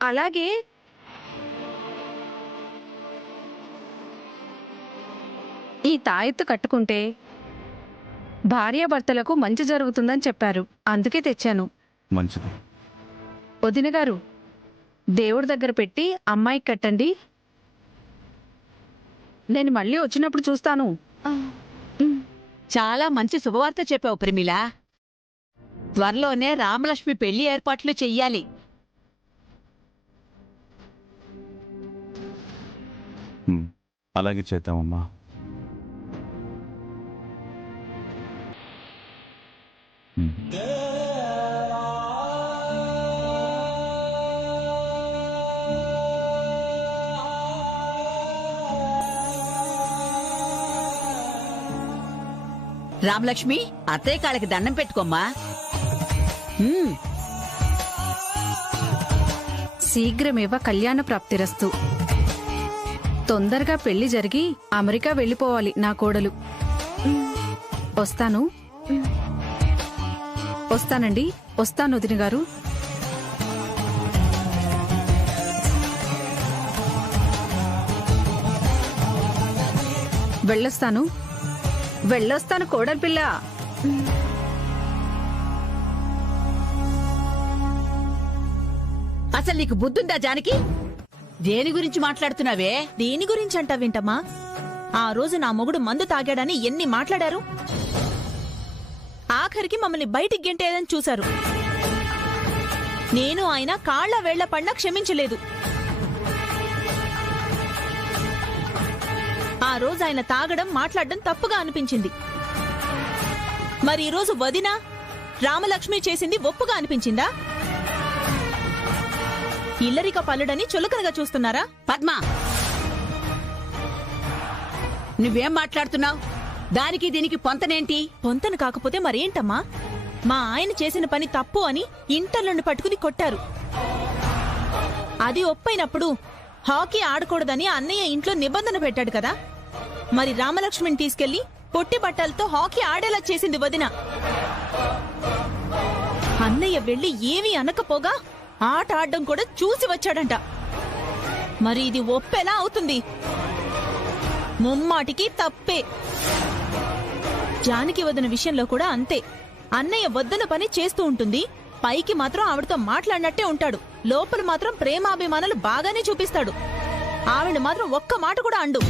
అలాగే ఈ తాయెత్తు కట్టుకుంటే భార్యాభర్తలకు మంచి జరుగుతుందని చెప్పారు, అందుకే తెచ్చాను. మంచిది. వదిన గారు, దేవుడి దగ్గర పెట్టి అమ్మాయికి కట్టండి. నేను మళ్ళీ వచ్చినప్పుడు చూస్తాను. చాలా మంచి శుభవార్త చెప్పావు ప్రమీల. త్వరలోనే రామలక్ష్మి పెళ్లి ఏర్పాట్లు చెయ్యాలి. అలాగే చేద్దామమ్మా. రామలక్ష్మి, అత్తయ్య కాళ్ళకి దండం పెట్టుకోమ్మా. శీఘ్రమేవ కళ్యాణ ప్రాప్తిరస్తు. తొందరగా పెళ్లి జరిగి అమెరికా వెళ్ళిపోవాలి నా కోడలు. వస్తాను. వస్తానండి. వస్తాను వదిన గారు. వెళ్ళొస్తాను. వెళ్ళొస్తాను కోడలి పిల్ల. అసలు నీకు బుద్ధుందా జానకి? దేని గురించి మాట్లాడుతున్నావే? దేని గురించి అంటావేంటమ్మా? ఆ రోజు నా మొగుడు మందు తాగాడని ఎన్ని మాట్లాడారు. ఆఖరికి మమ్మల్ని బయటికి గెంటేదని చూశారు. నేను ఆయన కాళ్ల వేళ్ల పడినా క్షమించలేదు. ఆ రోజు ఆయన తాగడం మాట్లాడడం తప్పుగా అనిపించింది. మరి ఈరోజు వదిన రామలక్ష్మి చేసింది ఒప్పుగా అనిపించిందా? ఇల్లరిక పల్లుడని చులకనగా చూస్తున్నారా? పద్మా, నువ్వేం మాట్లాడుతున్నావు? దానికి దీనికి పొంతనేంటి? పొంతన కాకపోతే మరేంటమ్మా? మా ఆయన చేసిన పని తప్పు అని ఇంటర్లను పట్టుకుని కొట్టారు. అది ఒప్పైనప్పుడు హాకీ ఆడకూడదని అన్నయ్య ఇంట్లో నిబంధన పెట్టాడు కదా. మరి రామలక్ష్మిని తీసుకెళ్లి పొట్టి బట్టలతో హాకీ ఆడేలా చేసింది వదిన. అన్నయ్య వెళ్లి ఏమీ అనకపోగా ఆట ఆడడం కూడా చూసి వచ్చాడంట. మరి ఇది ఒప్పేలా అవుతుంది? ముమ్మాటికి తప్పే. జానకి వదిన విషయంలో కూడా అంతే. అన్నయ్య వద్దన పని చేస్తూ ఉంటుంది, పైకి మాత్రం ఆవిడతో మాట్లాడినట్టే ఉంటాడు, లోపల మాత్రం ప్రేమాభిమానాలు బాగానే చూపిస్తాడు. ఆవిడ మాత్రం ఒక్క మాట కూడా అండు.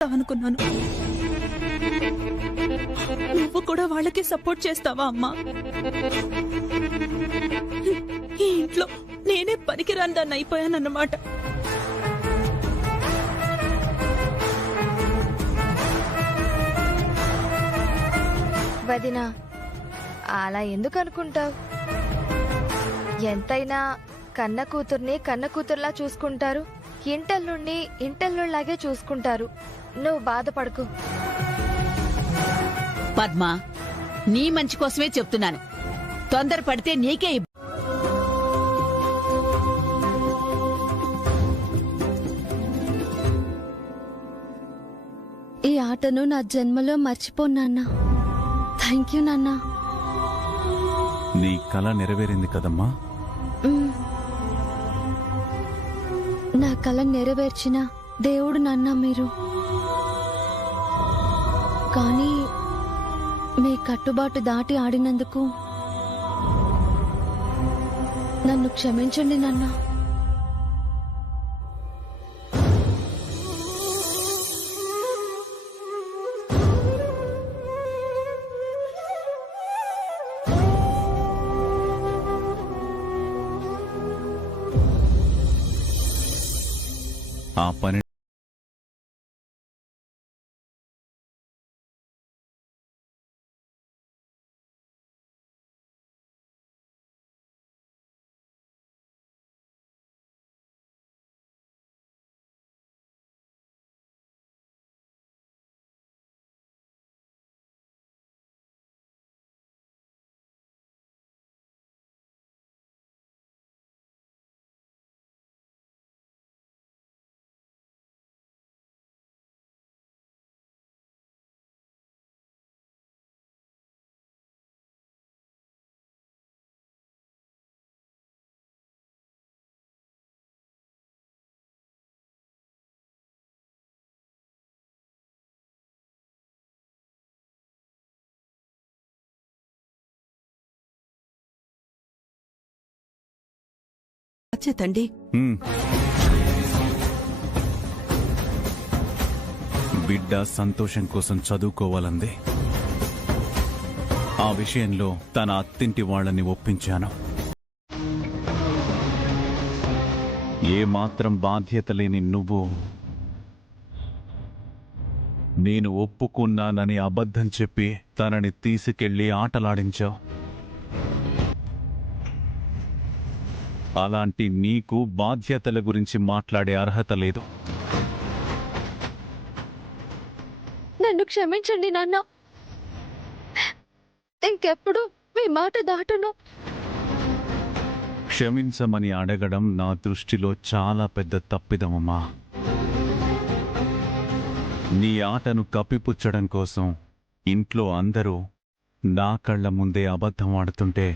అనుకున్నాను నువ్వు కూడా వాళ్ళకి సపోర్ట్ చేస్తావా అమ్మా? ఈ ఇంట్లో నేనే పనికిరాని దాన్ని అయిపోయానన్నమాట. వదినా, అలా ఎందుకు అనుకుంటావు? ఎంతైనా కన్న కూతుర్ని కన్న కూతుర్లా చూసుకుంటారు, ఇంటల్లుండి ఇంటల్లులాగే చూసుకుంటారు. నువ్వు బాధపడకు. పద్మ, నీ మంచి కోసమే చెప్తున్నాను. తొందరపడితే నీకే ఈ ఆటను నా జన్మలో మర్చిపోను నాన్న. థ్యాంక్ యూ నాన్న. నీ కళ నెరవేరింది కదమ్మా. నా కళ నెరవేర్చిన దేవుడు నాన్న మీరు. కానీ మీ కట్టుబాటు దాటి ఆడినందుకు నన్ను క్షమించండి నాన్న. ఆ పని తండ్రి. బిడ్డ సంతోషం కోసం చదువుకోవాలంది. ఆ విషయంలో తన అత్తింటి వాళ్ళని ఒప్పించాను. ఏమాత్రం బాధ్యత లేని నువ్వు నేను ఒప్పుకున్నానని అబద్ధం చెప్పి తనని తీసుకెళ్లి ఆటలాడించావు. అలాంటి నీకు బాధ్యతల గురించి మాట్లాడే అర్హత లేదు. నన్ను క్షమించండి నాన్న. ఇంకెప్పుడు మీ మాట దాటను. క్షమించమని అడగడం నా దృష్టిలో చాలా పెద్ద తప్పిదమమ్మా. నీ ఆటను కప్పిపుచ్చడం కోసం ఇంట్లో అందరూ నా కళ్ళ ముందే అబద్ధం ఆడుతుంటే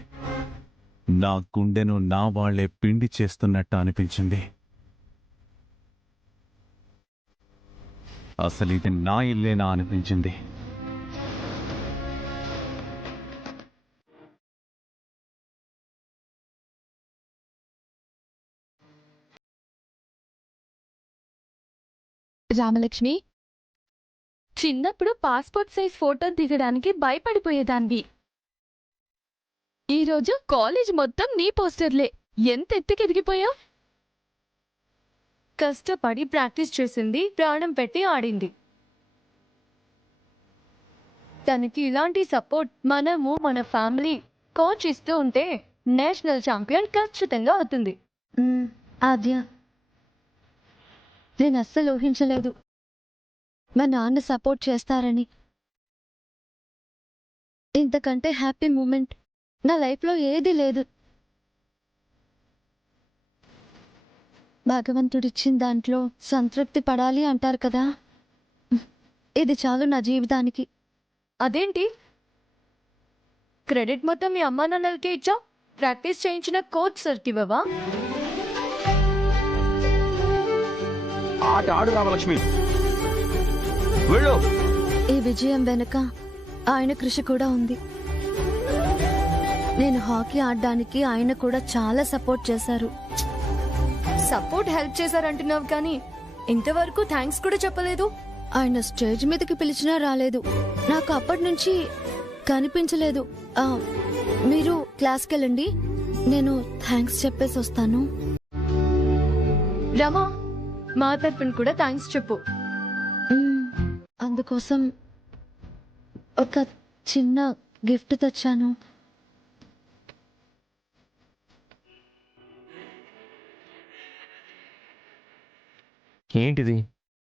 నా గుండెను నా వాళ్లే పిండి చేస్తున్నట్టు అనిపించింది. అసలు ఇది నా ఇల్లేనా అనిపించింది. రామలక్ష్మి, చిన్నప్పుడు పాస్పోర్ట్ సైజ్ ఫోటో దిగడానికి భయపడిపోయేదాన్ని. ఈ రోజు కాలేజ్ మొత్తం నీ పోస్టర్లే. ఎంత ఎత్తుకి ఎదిగిపోయావు. కష్టపడి ప్రాక్టీస్ చేసింది, ప్రాణం పెట్టి ఆడింది. తనకి ఇలాంటి సపోర్ట్ మనము మన ఫ్యామిలీ కోచ్ ఇస్తూ ఉంటే నేషనల్ ఛాంపియన్ ఖచ్చితంగా అవుతుంది. ఆద్య, నేను అస్సలు ఊహించలేదు మా నాన్న సపోర్ట్ చేస్తారని. ఇంతకంటే హ్యాపీ మూమెంట్ నా లైఫ్లో ఏదీ లేదు. భగవంతుడిచ్చిన దాంట్లో సంతృప్తి పడాలి అంటారు కదా, ఇది చాలు నా జీవితానికి. అదేంటి క్రెడిట్ మొత్తం మీ అమ్మా నాన్నలకే ఇచ్చా? ప్రాక్టీస్ చేయించిన కోచ్ సార్కి ఇవ్వవా? ఆట ఆడు రామలక్ష్మి, వెళ్ళు. ఈ విజయం వెనుక ఆయన కృషి కూడా ఉంది. నేను హాకీ ఆడడానికి ఆయన కూడా చాలా సపోర్ట్ చేశారు. సపోర్ట్ హెల్ప్ చేశారంటున్నావు కానీ ఇంతవరకు థ్యాంక్స్ కూడా చెప్పలేదు. ఆయన స్టేజ్ మీదకి పిలిచినా రాలేదు. నాకు అప్పటి నుంచి కనిపించలేదు. మీరు క్లాస్కి వెళ్ళండి, నేను థ్యాంక్స్ చెప్పేసి వస్తాను. రమా, మా తరపున కూడా థ్యాంక్స్ చెప్పు. అందుకోసం ఒక చిన్న గిఫ్ట్ తెచ్చాను. ఏంటిది?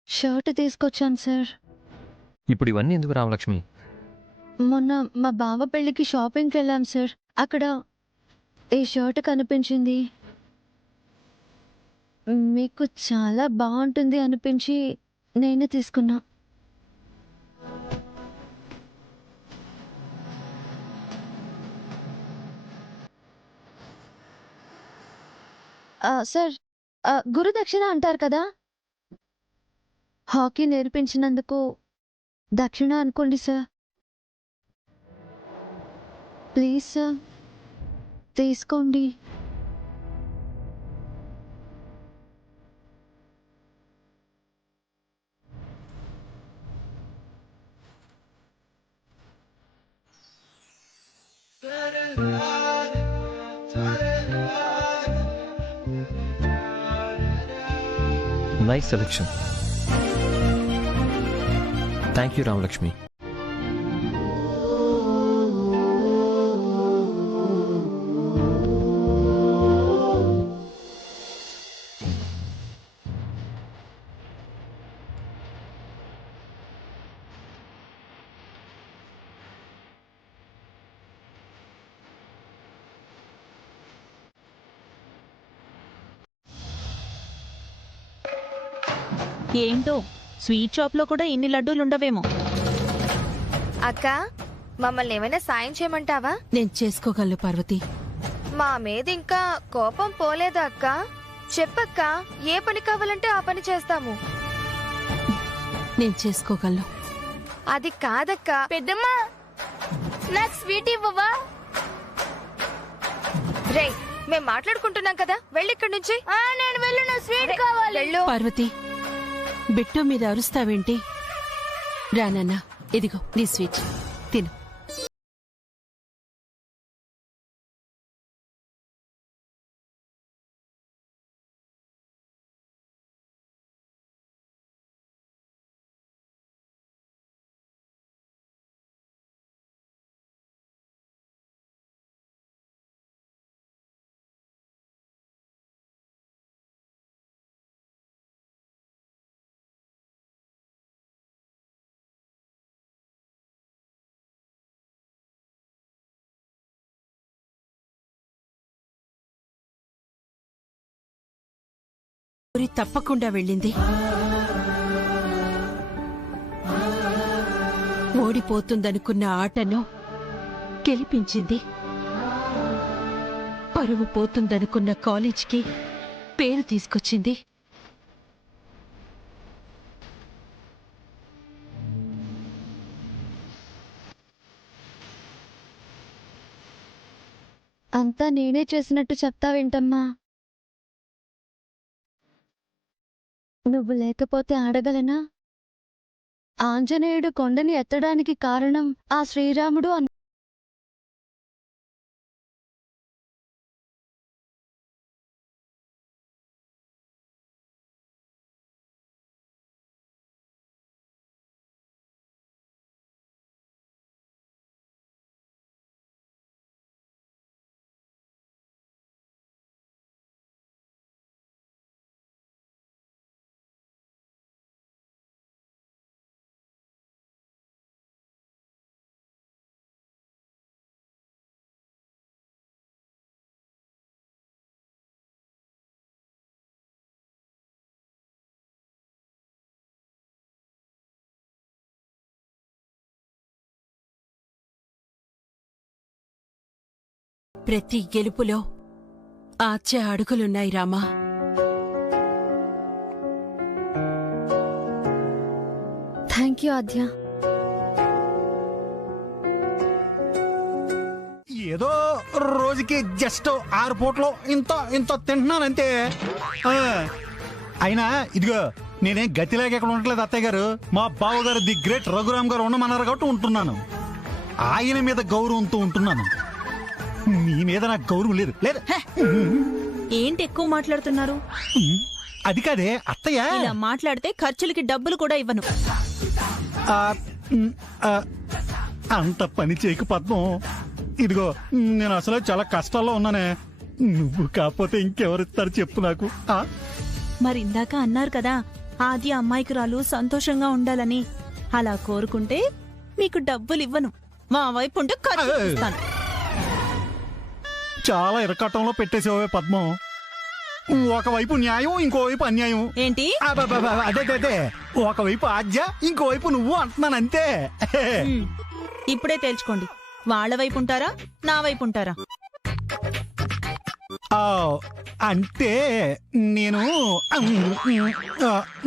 షర్ట్ తీసుకొచ్చాను సార్. ఇప్పుడు ఇవన్నీ ఎందుకు రామలక్ష్మి? మొన్న మా బావ పెళ్ళికి షాపింగ్కి వెళ్ళాం సార్. అక్కడ ఈ షర్ట్ కనిపించింది. మీకు చాలా బాగుంటుంది అనిపించి నేనే తీసుకున్నా. సార్, గురుదక్షిణ అంటారు కదా, హాకీ నేర్పించినందుకు దక్షిణ అనుకోండి సార్. ప్లీజ్ సార్, తీసుకోండి. Nice selection. Thank you Ramalakshmi. ఏంటో స్వీట్ షాప్ లో కూడా ఇన్ని లడ్డూలుండవేమో. అక్క, మమ్మల్ని ఏమైనా సాయం చేయమంటావా? నేను చేసుకోగలను పార్వతి. మా మీద ఇంకా కోపం పోలేదా అక్క? చెప్పక్క, ఏ పని కావాలంటే ఆ పని చేస్తాము. నేను చేసుకోగలను. అది కాదక్క. పెద్దమ్మా, నాకు స్వీట్ ఇవ్వవా? రే, మేం మాట్లాడుకుంటున్నాం కదా, వెళ్ళి ఇక్కడి నుంచి. నేను వెళ్ళను, స్వీట్ కావాలి. వెళ్ళు. పార్వతి, బిట్టు మీద అరుస్తావేంటి? రానన్నా, ఇదిగో నీ స్వీట్ తిను. తప్పకుండా వెళ్ళింది. ఓడిపోతుందనుకున్న ఆటను గెలిపించింది. పరువు పోతుందనుకున్న కాలేజ్కి పేరు తీసుకొచ్చింది. అంతా నేనే చేసినట్టు చెప్తావేంటమ్మా? నువ్వు లేకపోతే ఆడగలనా? ఆంజనేయుడు కొండని ఎత్తడానికి కారణం ఆ శ్రీరాముడు ప్రతి గెలుపులో ఆచే అడుగులున్నాయి రామా. థ్యాంక్ యూ ఆద్య. ఏదో రోజుకి జస్ట్ 6 పూటలో ఇంత ఇంత తింటున్నానంతే. అయినా ఇదిగో నేనేం గతిలేక ఎక్కడ ఉండట్లేదు అత్తయ్య గారు. మా బావగారు ది గ్రేట్ రఘురామ్ గారు ఉండమన్నారు కాబట్టి ఉంటున్నాను. ఆయన మీద గౌరవంతో ఉంటున్నాను. మీ మీద నాకు గౌరవం లేదు. లేదు. ఏంటి ఎక్కువ మాట్లాడుతున్నారు? అది కాదే అత్తయ్య. ఇలా మాట్లాడితే ఖర్చులకి డబ్బులు కూడా ఇవ్వను. అంత పని చేయకు పద్మం. ఇదిగో నేను అసలు చాలా కష్టాల్లో ఉన్నానే. నువ్వు కాకపోతే ఇంకెవరిస్తారు చెప్పు నాకు. మరి ఇందాక అన్నారు కదా ఆది అమ్మాయికురాలు సంతోషంగా ఉండాలని. అలా కోరుకుంటే మీకు డబ్బులు ఇవ్వను. మా వైపు ఉంటే ఖర్చు ఇస్తాను. చాలా ఇరకట్టంలో పెట్టేసేవే పద్మం. ఒకవైపు న్యాయం, ఇంకోవైపు అన్యాయం. ఏంటి? అదే ఒకవైపు ఆద్య, ఇంకోవైపు నువ్వు అంటున్నాను అంతే. ఇప్పుడే తేల్చుకోండి. వాళ్ళ వైపు ఉంటారా, నా వైపు ఉంటారా? అంటే నేను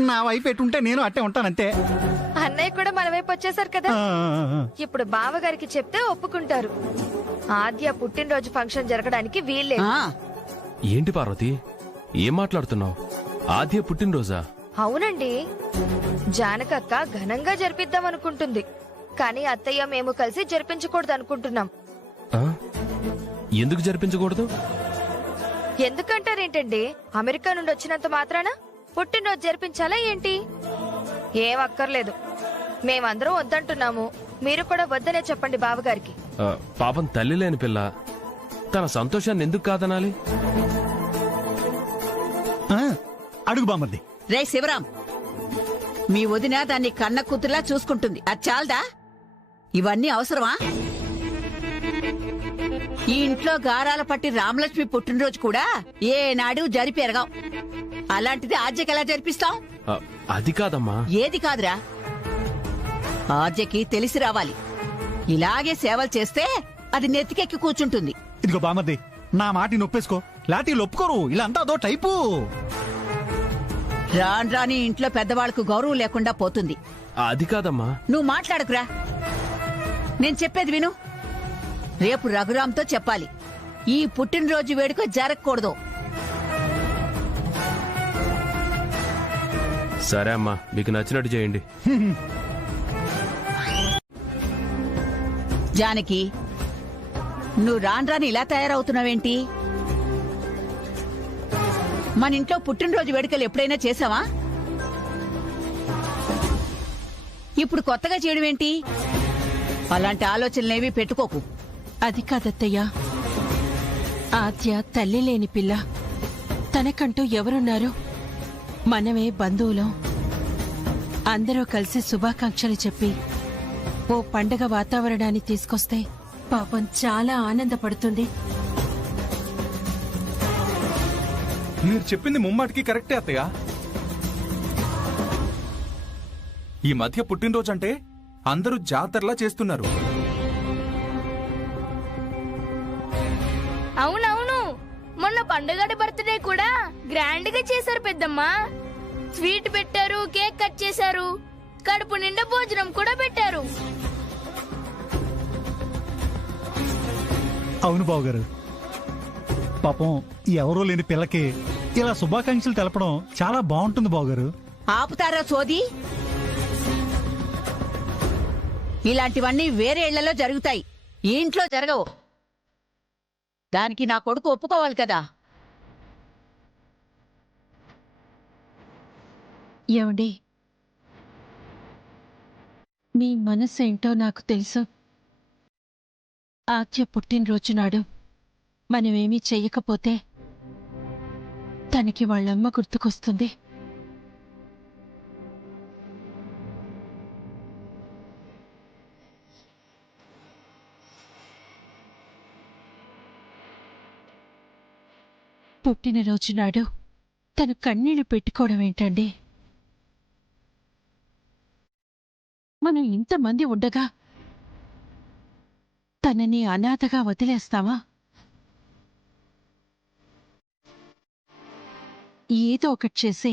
నా వైపు ఎటుంటే నేను అట్టే ఉంటానంతే. అన్నయ్య కూడా మన వైపు వచ్చేసారు కదా. ఇప్పుడు బావగారికి చెప్తే ఒప్పుకుంటారు. ఆద్య పుట్టినరోజు ఫంక్షన్ జరగడానికి వీల్లేదు. ఏంటి పార్వతి, ఏం మాట్లాడుతున్నావు? ఆద్య పుట్టినరోజా? అవునండి. జానకక్క ఘనంగా జరిపిద్దాం అనుకుంటుంది. కానీ అత్తయ్య మేము కలిసి జరిపించకూడదు అనుకుంటున్నాం. ఎందుకు జరిపించకూడదు? ఎందుకంటారేంటండి? అమెరికా నుండి వచ్చినంత మాత్రాన పుట్టినరోజు జరిపించాలా ఏంటి? ఏం అక్కర్లేదు. మేమందరం వద్దంటున్నాము. మీరు కూడా వద్దనే చెప్పండి బావగారికి. పాపం తల్లి లేని పిల్ల, తన సంతోషాన్ని ఎందుకు కాదనాలి? అడుగు బామ్మది. రే శివరాం, మీ వదిన దాన్ని కన్న కూతురులా చూసుకుంటుంది. అది చాలదా? ఇవన్నీ అవసరమా? ఈ ఇంట్లో గారాల పట్టి రామలక్ష్మి పుట్టినరోజు కూడా ఏనాడు జరిపి ఎరగాం. అలాంటిది ఆద్యకి ఎలా జరిపిస్తాం? అది కాదమ్మా. ఏది కాదురా? ఆద్యకి తెలిసి రావాలి. ఇలాగే సేవలు చేస్తే అది నెత్తికెక్కి కూర్చుంటుంది. ఇదిగో బామ్మది, నా మాట నొప్పేసుకో. లాఠీలు ఒప్పుకోరు. ఇలా అంతా అదో టైపు. రాను రాని ఇంట్లో పెద్దవాళ్లకు గౌరవం లేకుండా పోతుంది. అది కాదమ్మా. నువ్వు మాట్లాడకురా. నేను చెప్పేది విను. రేపు రఘురామ్తో చెప్పాలి, ఈ పుట్టినరోజు వేడుక జరగకూడదు. సరే అమ్మా, మీకు నచ్చినట్టు చేయండి. జానకి, నువ్వు రాను ఇలా తయారవుతున్నావేంటి? మన ఇంట్లో పుట్టినరోజు వేడుకలు ఎప్పుడైనా చేసావా? ఇప్పుడు కొత్తగా చేయడం ఏంటి? అలాంటి ఆలోచనలేవి పెట్టుకోకు. అది కాదత్తయ్యా, ఆద్య తల్లి లేని పిల్ల. తనకంటూ ఎవరున్నారు? మనమే బంధువులం. అందరూ కలిసి శుభాకాంక్షలు చెప్పి ఓ పండగ వాతావరణాన్ని తీసుకొస్తే పాపం చాలా ఆనందపడుతుంది. మీరు చెప్పింది ముమ్మాటికి కరెక్టే అత్తయ్య. ఈ మధ్య పుట్టినరోజు అంటే అందరూ జాతరలా చేస్తున్నారు. అవునవును, మొన్న పండుగ బర్త్డే కూడా గ్రాండ్ గా చేశారు పెద్దమ్మ. స్వీట్ పెట్టారు, కేక్ కట్ చేశారు, కడుపు నిండా భోజనం కూడా పెట్టారు. అవును బావగారు, పాపం ఎవరూ లేని పిల్లకి ఇలా శుభాకాంక్షలు తెలపడం చాలా బాగుంటుంది బావగారు. ఆపుతారా సోది? ఇలాంటివన్నీ వేరే ఇళ్లలో జరుగుతాయి, ఈ ఇంట్లో జరగవు. దానికి నా కొడుకు ఒప్పుకోవాలి కదా. ఏమండి, మీ మనసు ఏంటో నాకు తెలుసు. ఆద్య పుట్టినరోజు నాడు మనమేమీ చెయ్యకపోతే తనకి వాళ్ళమ్మ గుర్తుకొస్తుంది. పుట్టినరోజు నాడు తను కన్నీళ్లు పెట్టుకోవడం ఏంటండి? మనం ఇంతమంది ఉండగా తనని అనాథగా వదిలేస్తావా? ఏదో ఒకటి చేసి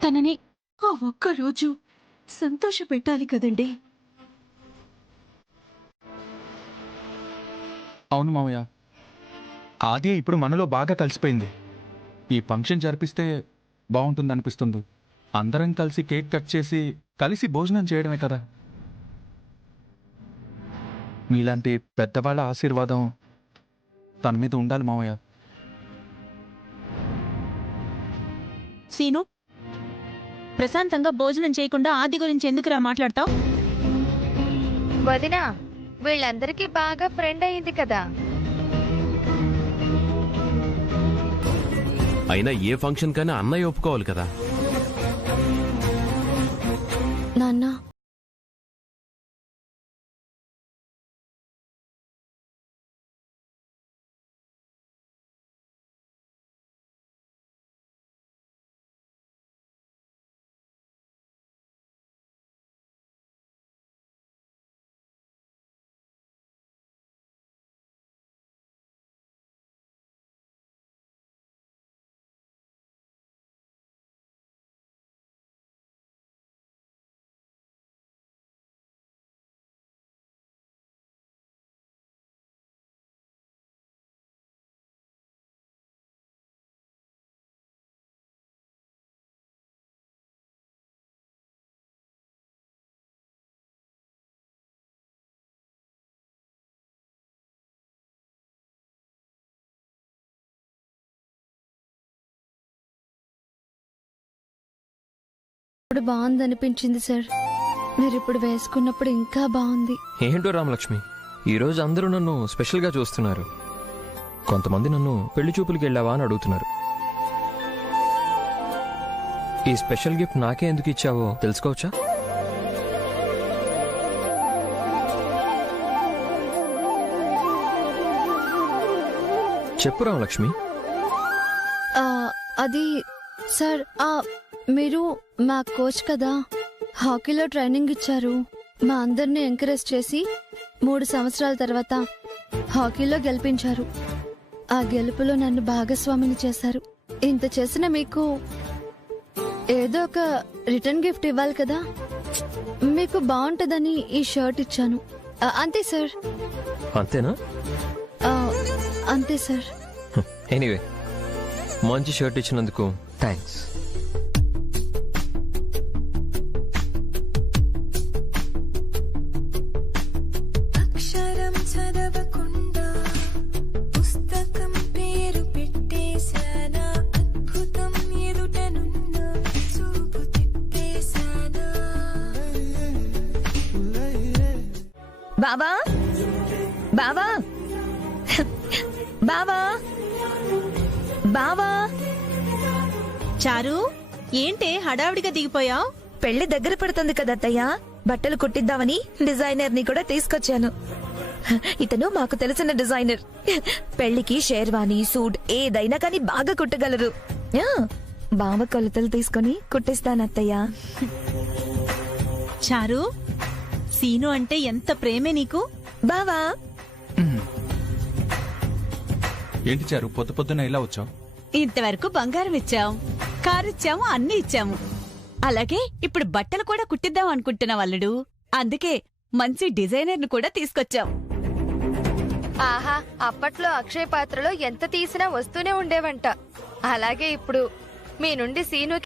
తనని ఆ ఒక్కరోజు సంతోష పెట్టాలి కదండి. అవును మామయ్య, ఆది ఇప్పుడు మనలో బాగా కలిసిపోయింది. ఈ ఫంక్షన్ జరిపిస్తే బాగుంటుందనిపిస్తుంది. అందరం కలిసి కేక్ కట్ చేసి కలిసి భోజనం చేయడమే కదా. మీలాంటి పెద్దవాళ్ళ ఆశీర్వాదం తన మీద ఉండాలి మామయ్య. సీను, ప్రశాంతంగా భోజనం చేయకుండా ఆది గురించి ఎందుకురా మాట్లాడతావు? వదినా, వీళ్ళందరికీ బాగా ఫ్రెండ్ అయింది కదా. అయినా ఏ ఫంక్షన్ కైనా అన్నయ్య ఒప్పుకోవాలి కదా. నాన్న, ఇప్పుడు బాగుందనిపించింది సార్. మీరు ఇప్పుడు వేసుకున్నప్పుడు ఇంకా బాగుంది. ఏంటో రామలక్ష్మి, ఈరోజు అందరూ నన్ను స్పెషల్గా చూస్తున్నారు. కొంతమంది నన్ను పెళ్లి చూపులకి వెళ్ళావా అని అడుగుతున్నారు. ఈ స్పెషల్ గిఫ్ట్ నాకే ఎందుకు ఇచ్చావో తెలుసుకోవచ్చా? చెప్పు రామలక్ష్మి. అది సార్, మీరు మా కోచ్ కదా, హాకీలో ట్రైనింగ్ ఇచ్చారు. మా అందరిని ఎంకరేజ్ చేసి 3 సంవత్సరాల తర్వాత హాకీలో గెలిపించారు. ఆ గెలుపులో నన్ను భాగస్వామిని చేశారు. ఇంత చేసిన మీకు ఏదో ఒక రిటర్న్ గిఫ్ట్ ఇవ్వాలి కదా. మీకు బాగుంటుందని ఈ షర్ట్ ఇచ్చాను. అంతే సార్. అంతేనా? అంతే సార్. ఎనీవే, మంచి షర్ట్ ఇచ్చినందుకు థ్యాంక్స్. బావా, బావా, బావా, బావా. చారు, ఏంటే హడావిడిగా దిగిపోయావు? పెళ్లి దగ్గర పడుతుంది కదా అత్తయ్య, బట్టలు కుట్టిద్దామని డిజైనర్ ని కూడా తీసుకొచ్చాను. ఇతను మాకు తెలిసిన డిజైనర్. పెళ్లికి షేర్వాణి, సూట్ ఏదైనా కానీ బాగా కుట్టగలరు. బావ కొలతలు తీసుకొని కుట్టిస్తాను అత్తయ్య. చారు, సీను అంటే ఎంత ప్రేమే నీకు. బావా, ఏంటి చారు, పొద్దు పొద్దున ఇలా వచ్చావు? ఇంతవరకు బంగారం ఇచ్చాం, కారు ఇచ్చాము, అన్ని ఇచ్చాము. అలాగే ఇప్పుడు బట్టలు కూడా కుట్టిద్దాం అనుకుంటున్నాం అల్లుడు. అందుకే మంచి డిజైనర్ ను కూడా తీసుకొచ్చాం. ఆహా, అప్పట్లో అక్షయ పాత్రలో ఎంత తీసినా వస్తూనే ఉండేవంట. అలాగే ఇప్పుడు మీ నుండి సీను